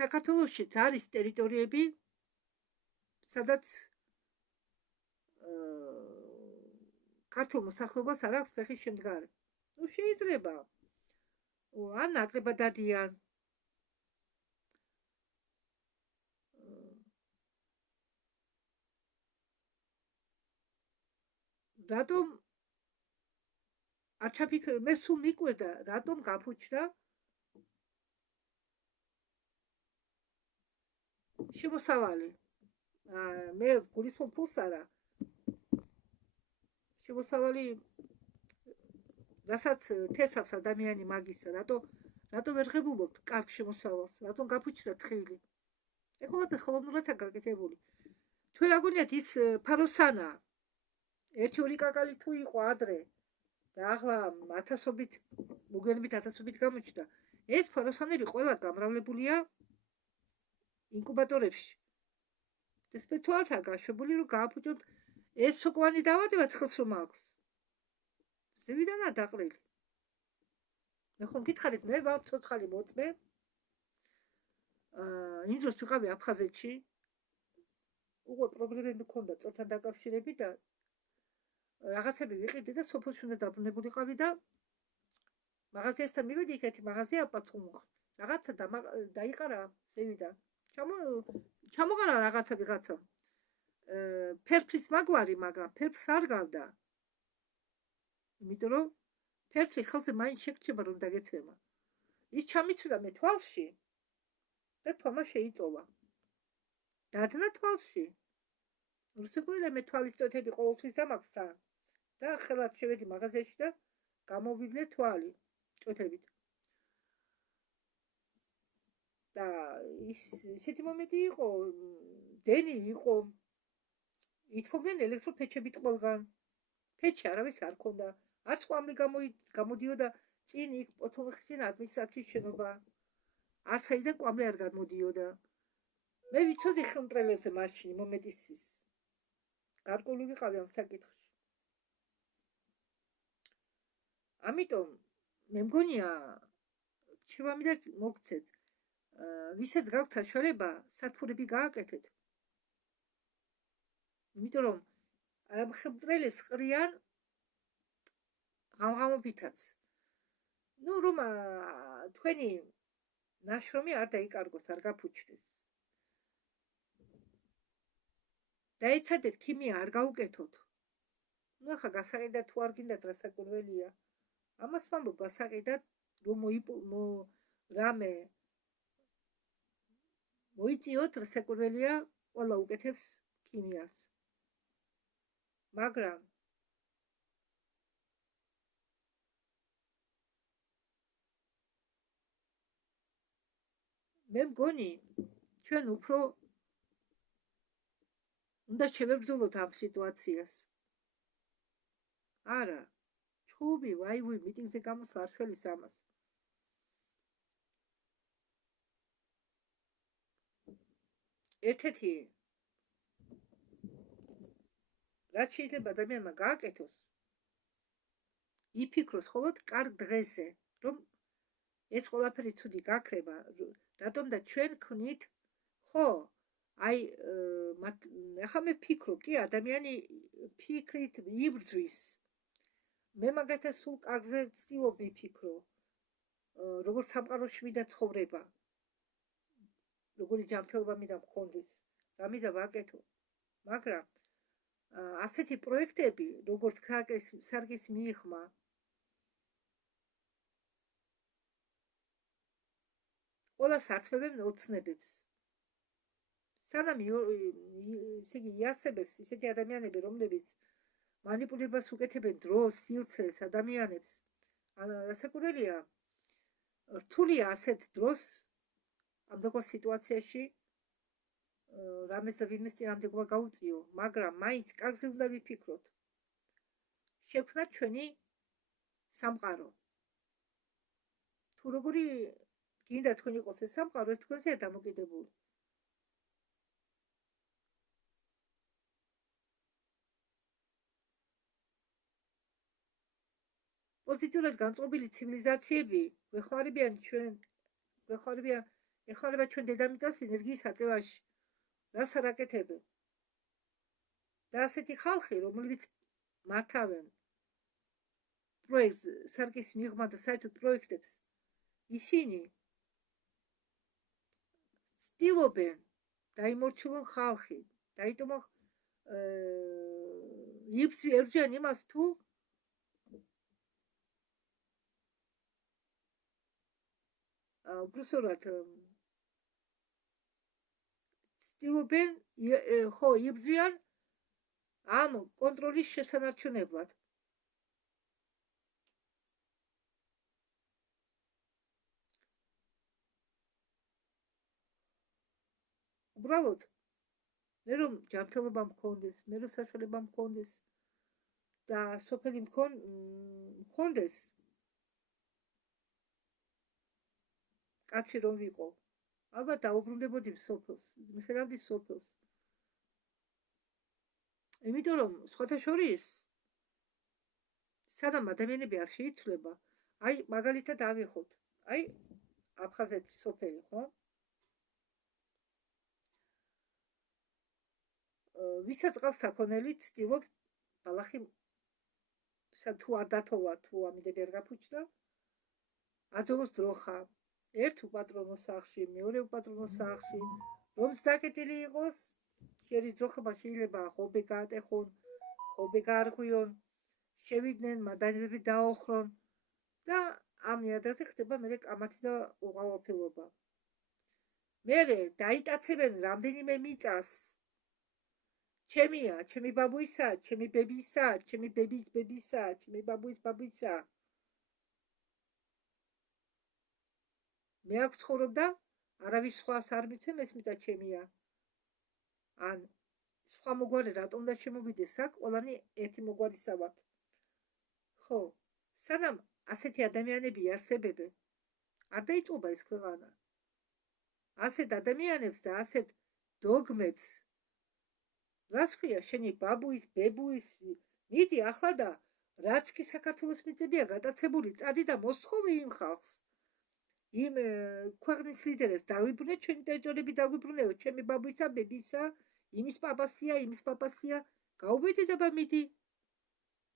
საქართველოშიც არის ტერიტორიები, სადაც ქართულ მოსახლეობას არ აქვს ფეხის შემდგარი. შეიძლება. ან ნაკლებად დადიან. რატომ არ ჩაფიქრე, მე სულ მიკვირდა, რატომ გაფუჩდა შემოსავალი. მე გულისხმობ ფულს არა. შემოსავალი რასაც თესავს ადამიანი მაგისა, რატომ ვერ ღებულობთ კარგ შემოსავალს, რატომ გაფუჩდა თხილი. ეხლა ხელოვნურადაა გაკეთებული. თქვენ რა გონიათ ის ფაროსანაა? 1-2 კაკალი თუ იყო ადრე და ახლა ათასობით, მოგვიანებით ათასობით გამოჩნდა. ეს ფაროსანები ყველა გამრავლებულია ინკუბატორებში. ეს სპეციალურად გაშვებული, რომ გააფუჭოთ ეს სოკოვანი დავადებათ ხელს რომ აქვს. ზევიდანაა დაყრილი. მე ხომ გითხარით, მე ვარ ცოცხალი მოწმე. იმ დროს ვიყავი აფხაზეთში. უკვე პრობლემები მქონდა წელთან დაკავშირებით და რაღაცები ვიყიდი და სოფელში უნდა დაბრუნებულიყავი და მაღაზიასთან მივედი, იქეთი მაღაზია აპაცხუმო. რაღაცა დაიყარა ზევიდან. ჩამოყარა რაღაცა. ფერფლის მაგვარი, მაგრამ ფერფლს არ გავდა. იმიტომ რომ ფერფლი ხელზე მაინც შეგრჩება რომ დაგეცემა. ის ჩამიცვიდა მე თვალში და თვალმა შეიწოვა. დადნა თვალში. რუსიკურია მე თვალის წოთები ყოველთვის დამაქვს თან. და ხელად შევედი მაღაზიაში და გამოვივლე თვალი წოთებით. და ისეთი მომენტი იყო, დენი იყო. ითხოვდნენ ელექტროფეჩებით ყველგან. ფეჩი არავის არ ქონდა. არც ყვამლი გამოდიოდა წინ იქ პოთოლხისინ ადმინისტრაციის შენობა. არც საიდან ყვამლი არ გამოდიოდა. მე ვიცოდი ხელმტრელებზე მაშინ მომენტის ის. გარკვეული ვიყავი ამ საკითხში. ამიტომ მე მგონია შევამიდა მოგცეთ. ვისაც გაქვთ საშუალება, სათბურები გააკეთეთ. იმიტომ რომ ამ ხელმძღვანელებს ყრიან ღამღამობითაც. ნუ რომ თქვენი ნაშრომი არ დაიკარგოს, არ გაფუჩდეს. დაეცადეთ ქიმია არ გაუკეთოთ. ნუ ახლა გასაყიდად თუ არ გინდათ რასაკურველია. ამას ვამბობ გასაყიდად რომ რამე მოიწიოთ რასაკურველია ყველა უკეთებს ქიმიას. მაგრამ მე მგონი ჩვენ უფრო უნდა შევებრძოლოთ ამ სიტუაციას. არა, ჩხუბი, ვაი-ვაი, მიტინგზე გამოსვლა არ შველის ამას. ერთ-ერთი რაც შეიძლება ადამიანმა გააკეთოს, იფიქროს მხოლოდ კარგ დღეზე, რომ ეს ყველაფერი ცუდი გაქრება, რატომ და ჩვენ ქმნით, ხო, აი, ახლა მე ფიქრო, კი, ადამიანი ფიქრით იბრძვის. მე მაგათაც სულ კარგზე ვცდილობ ვიფიქრო, როგორც სამყაროში მინდა ცხოვრება, როგორი ჯანმრთელობა მინდა მქონდეს, რა მინდა ვაკეთო. მაგრამ ასეთი პროექტები, როგორც სარგის მიიღმა, ყველას ართმევენ ოცნებებს. სანამ ისე იგი იარსებებს ისეთი ადამიანები, რომლებიც მანიპულირებას უკეთებენ დროს, სილცეს, ადამიანებს. რასაკურველია, რთულია ასეთ დროს ამ დაკوار სიტუაციაში რამეს და ვინმეს წინააღმდეგობა გაუწიო, მაგრამ მაინც კარგზე უნდა ვიფიქროთ. შექმნათ ჩვენი სამყარო. თუ როგორი გინდა თქვენ იყოს ეს სამყარო, ეს თქვენზეა დამოკიდებული. პოზიტიურად განწყობილი ცივილიზაციები ეხმარება ჩვენ დედამიწას ენერგიის აწევაში. რას არ აკეთებენ? და ასეთი ხალხი, რომლებიც მართავენ პროექტს სარგის მიღმა და საერთოდ პროექტებს, ისინი ცდილობენ დაიმორჩილონ ხალხი, დაიტომონ ებრძვიან იმას თუ უბრალოდ ცდილობენ ხო იბრძვიან ამ კონტროლის შესანარჩუნებლად. უბრალოდ მე რომ ჯანმრთელობა მქონდეს, მე რომ საშუალება მქონდეს და სოფელი მქონდეს, კაცი რომ ვიყო, ალბათ დაუბრუნდებოდი სოფელს, მიხედავდი სოფელს. იმიტომ რომ სხვათა შორის სანამ ადამიანები არ შეიცვლება, აი მაგალითად ავიღოთ, აი აფხაზეთის სოფელი, ხო? ვისაც ყავს საქონელი, ცდილობს ბალახი თუ არ დათოვა, თუ ამიდები არ გაფუჭდა, აძოვოს დროხა. ერთ უპატრონო სახლში, მეორე უპატრონო სახლში, რომ საკეთილი იყოს, შერი დროხება შეიძლება ხობე გაატეხონ, ხობე გაარღვიონ, შევიდნენ, მადანები დაოხრონ და ამ ნიადაგზე ხდება მერე კამათი და უყავაფილობა. მერე დაიტაცებენ რამდენიმე მიწას. ჩემია, ჩემი ბაბუისა, ჩემი ბებისა, ჩემი ბების ბებისა, ჩემი ბაბუის ბაბუისა. მე აქ ცხოვრობდა, არავის სხვას არ მიცემ, ეს მიწა ჩემია. ან სხვა მოგვარი რატომ და შემოვიდეს აქ, ყველანი ერთი მოგვარისავად. ხო, სანამ ასეთი ადამიანები არსებობენ, არ დაიწყობა ეს ქვეყანა. ასეთ ადამიანებს და ასეთ დოგმებს რაც ქვია, შენი ბაბუის, ბებუის, მიდი ახლა და რაც კი საქართველოს მიწებია გატაცებული, წადი და მოსთხოვე იმ ხალხს. იმ ქვეყნის ლიდერებს დავიბრუნე, ჩვენი ტერიტორიები დავიბრუნეო, ჩემი ბაბუისა, ბებისა, იმის პაპასია, იმის პაპასია, გაუბედედება მიდი.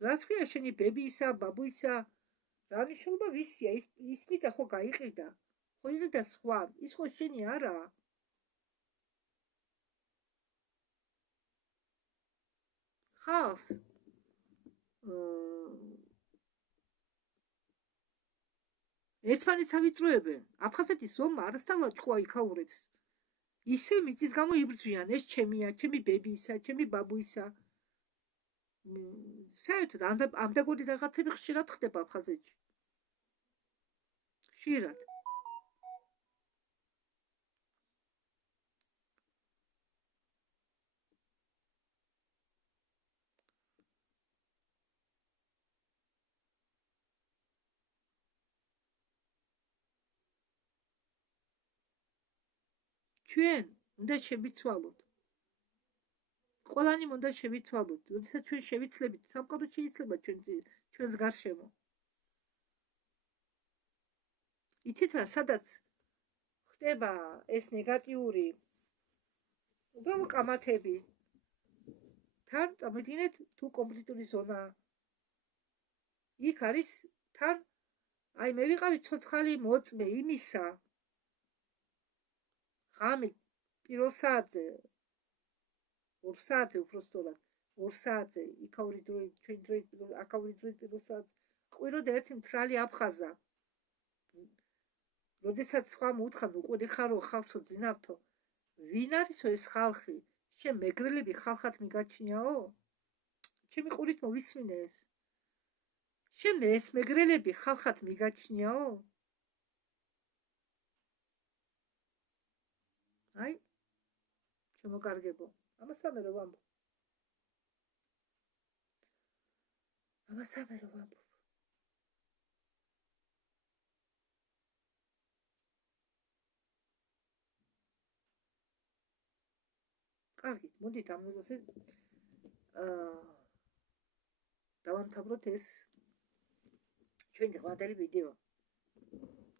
რაც ქვია, შენი ბებისა, ბაბუისა, რა მნიშვნელობა ვისია, ის მიწა ხო გაიყიდა, ხო იყიდა სხვა, ის ხო შენი არაა. ხალხს ერთმანეთს ავიწროებენ. აფხაზეთის ომმა არასწავლად თქვა იქაურებს. ისე მიწის გამო იბრძვიან, ეს ჩემია, ჩემი ბებისა, ჩემი ბაბუისა. საერთოდ ამდაგორი რაღაცები ხშირად ხდება აფხაზეთში. ხშირად. ჩვენ უნდა შევიცვალოთ. ყველანი უნდა შევიცვალოთ. როდესაც ჩვენ შევიცლებით, სამყარო შეიძლება ჩვენს გარშემო. იცით რა, სადაც ხდება ეს ნეგატიური უბრალოდ კამათები. თან წამოიდგინეთ თუ კონფლიქტური ზონა. იქ არის თან აი მე ვიყავი ცოცხალი მოწმე იმისა. ღამით პირველ საათზე 2 საათზე უბრალოდ 2 საათზე იქაური დროით ჩვენ დროით აქაური დროით პირველ საათზე ყვიროდა ერთი მთრალი აფხაზა. როდესაც სხვა მოუთხან უყური ხარო ხალხო ძინავთო, ვინ არისო ეს ხალხი? შენ მეგრელები ხალხად მიგაჩნიაო? ჩემი ყურით მოვისმინე ეს. შენ ეს მეგრელები ხალხად მიგაჩნიაო? აი, შემოკარგებო. ამასამე რო ვამბობ. კარგით, მოდით ამ ნოდაზე დავამთავროთ ეს ჩვენი დღევანდელი ვიდეო.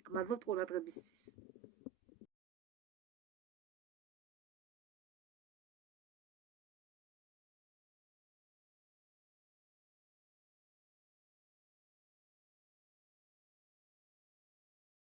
გმადლობთ ყურადღებისთვის.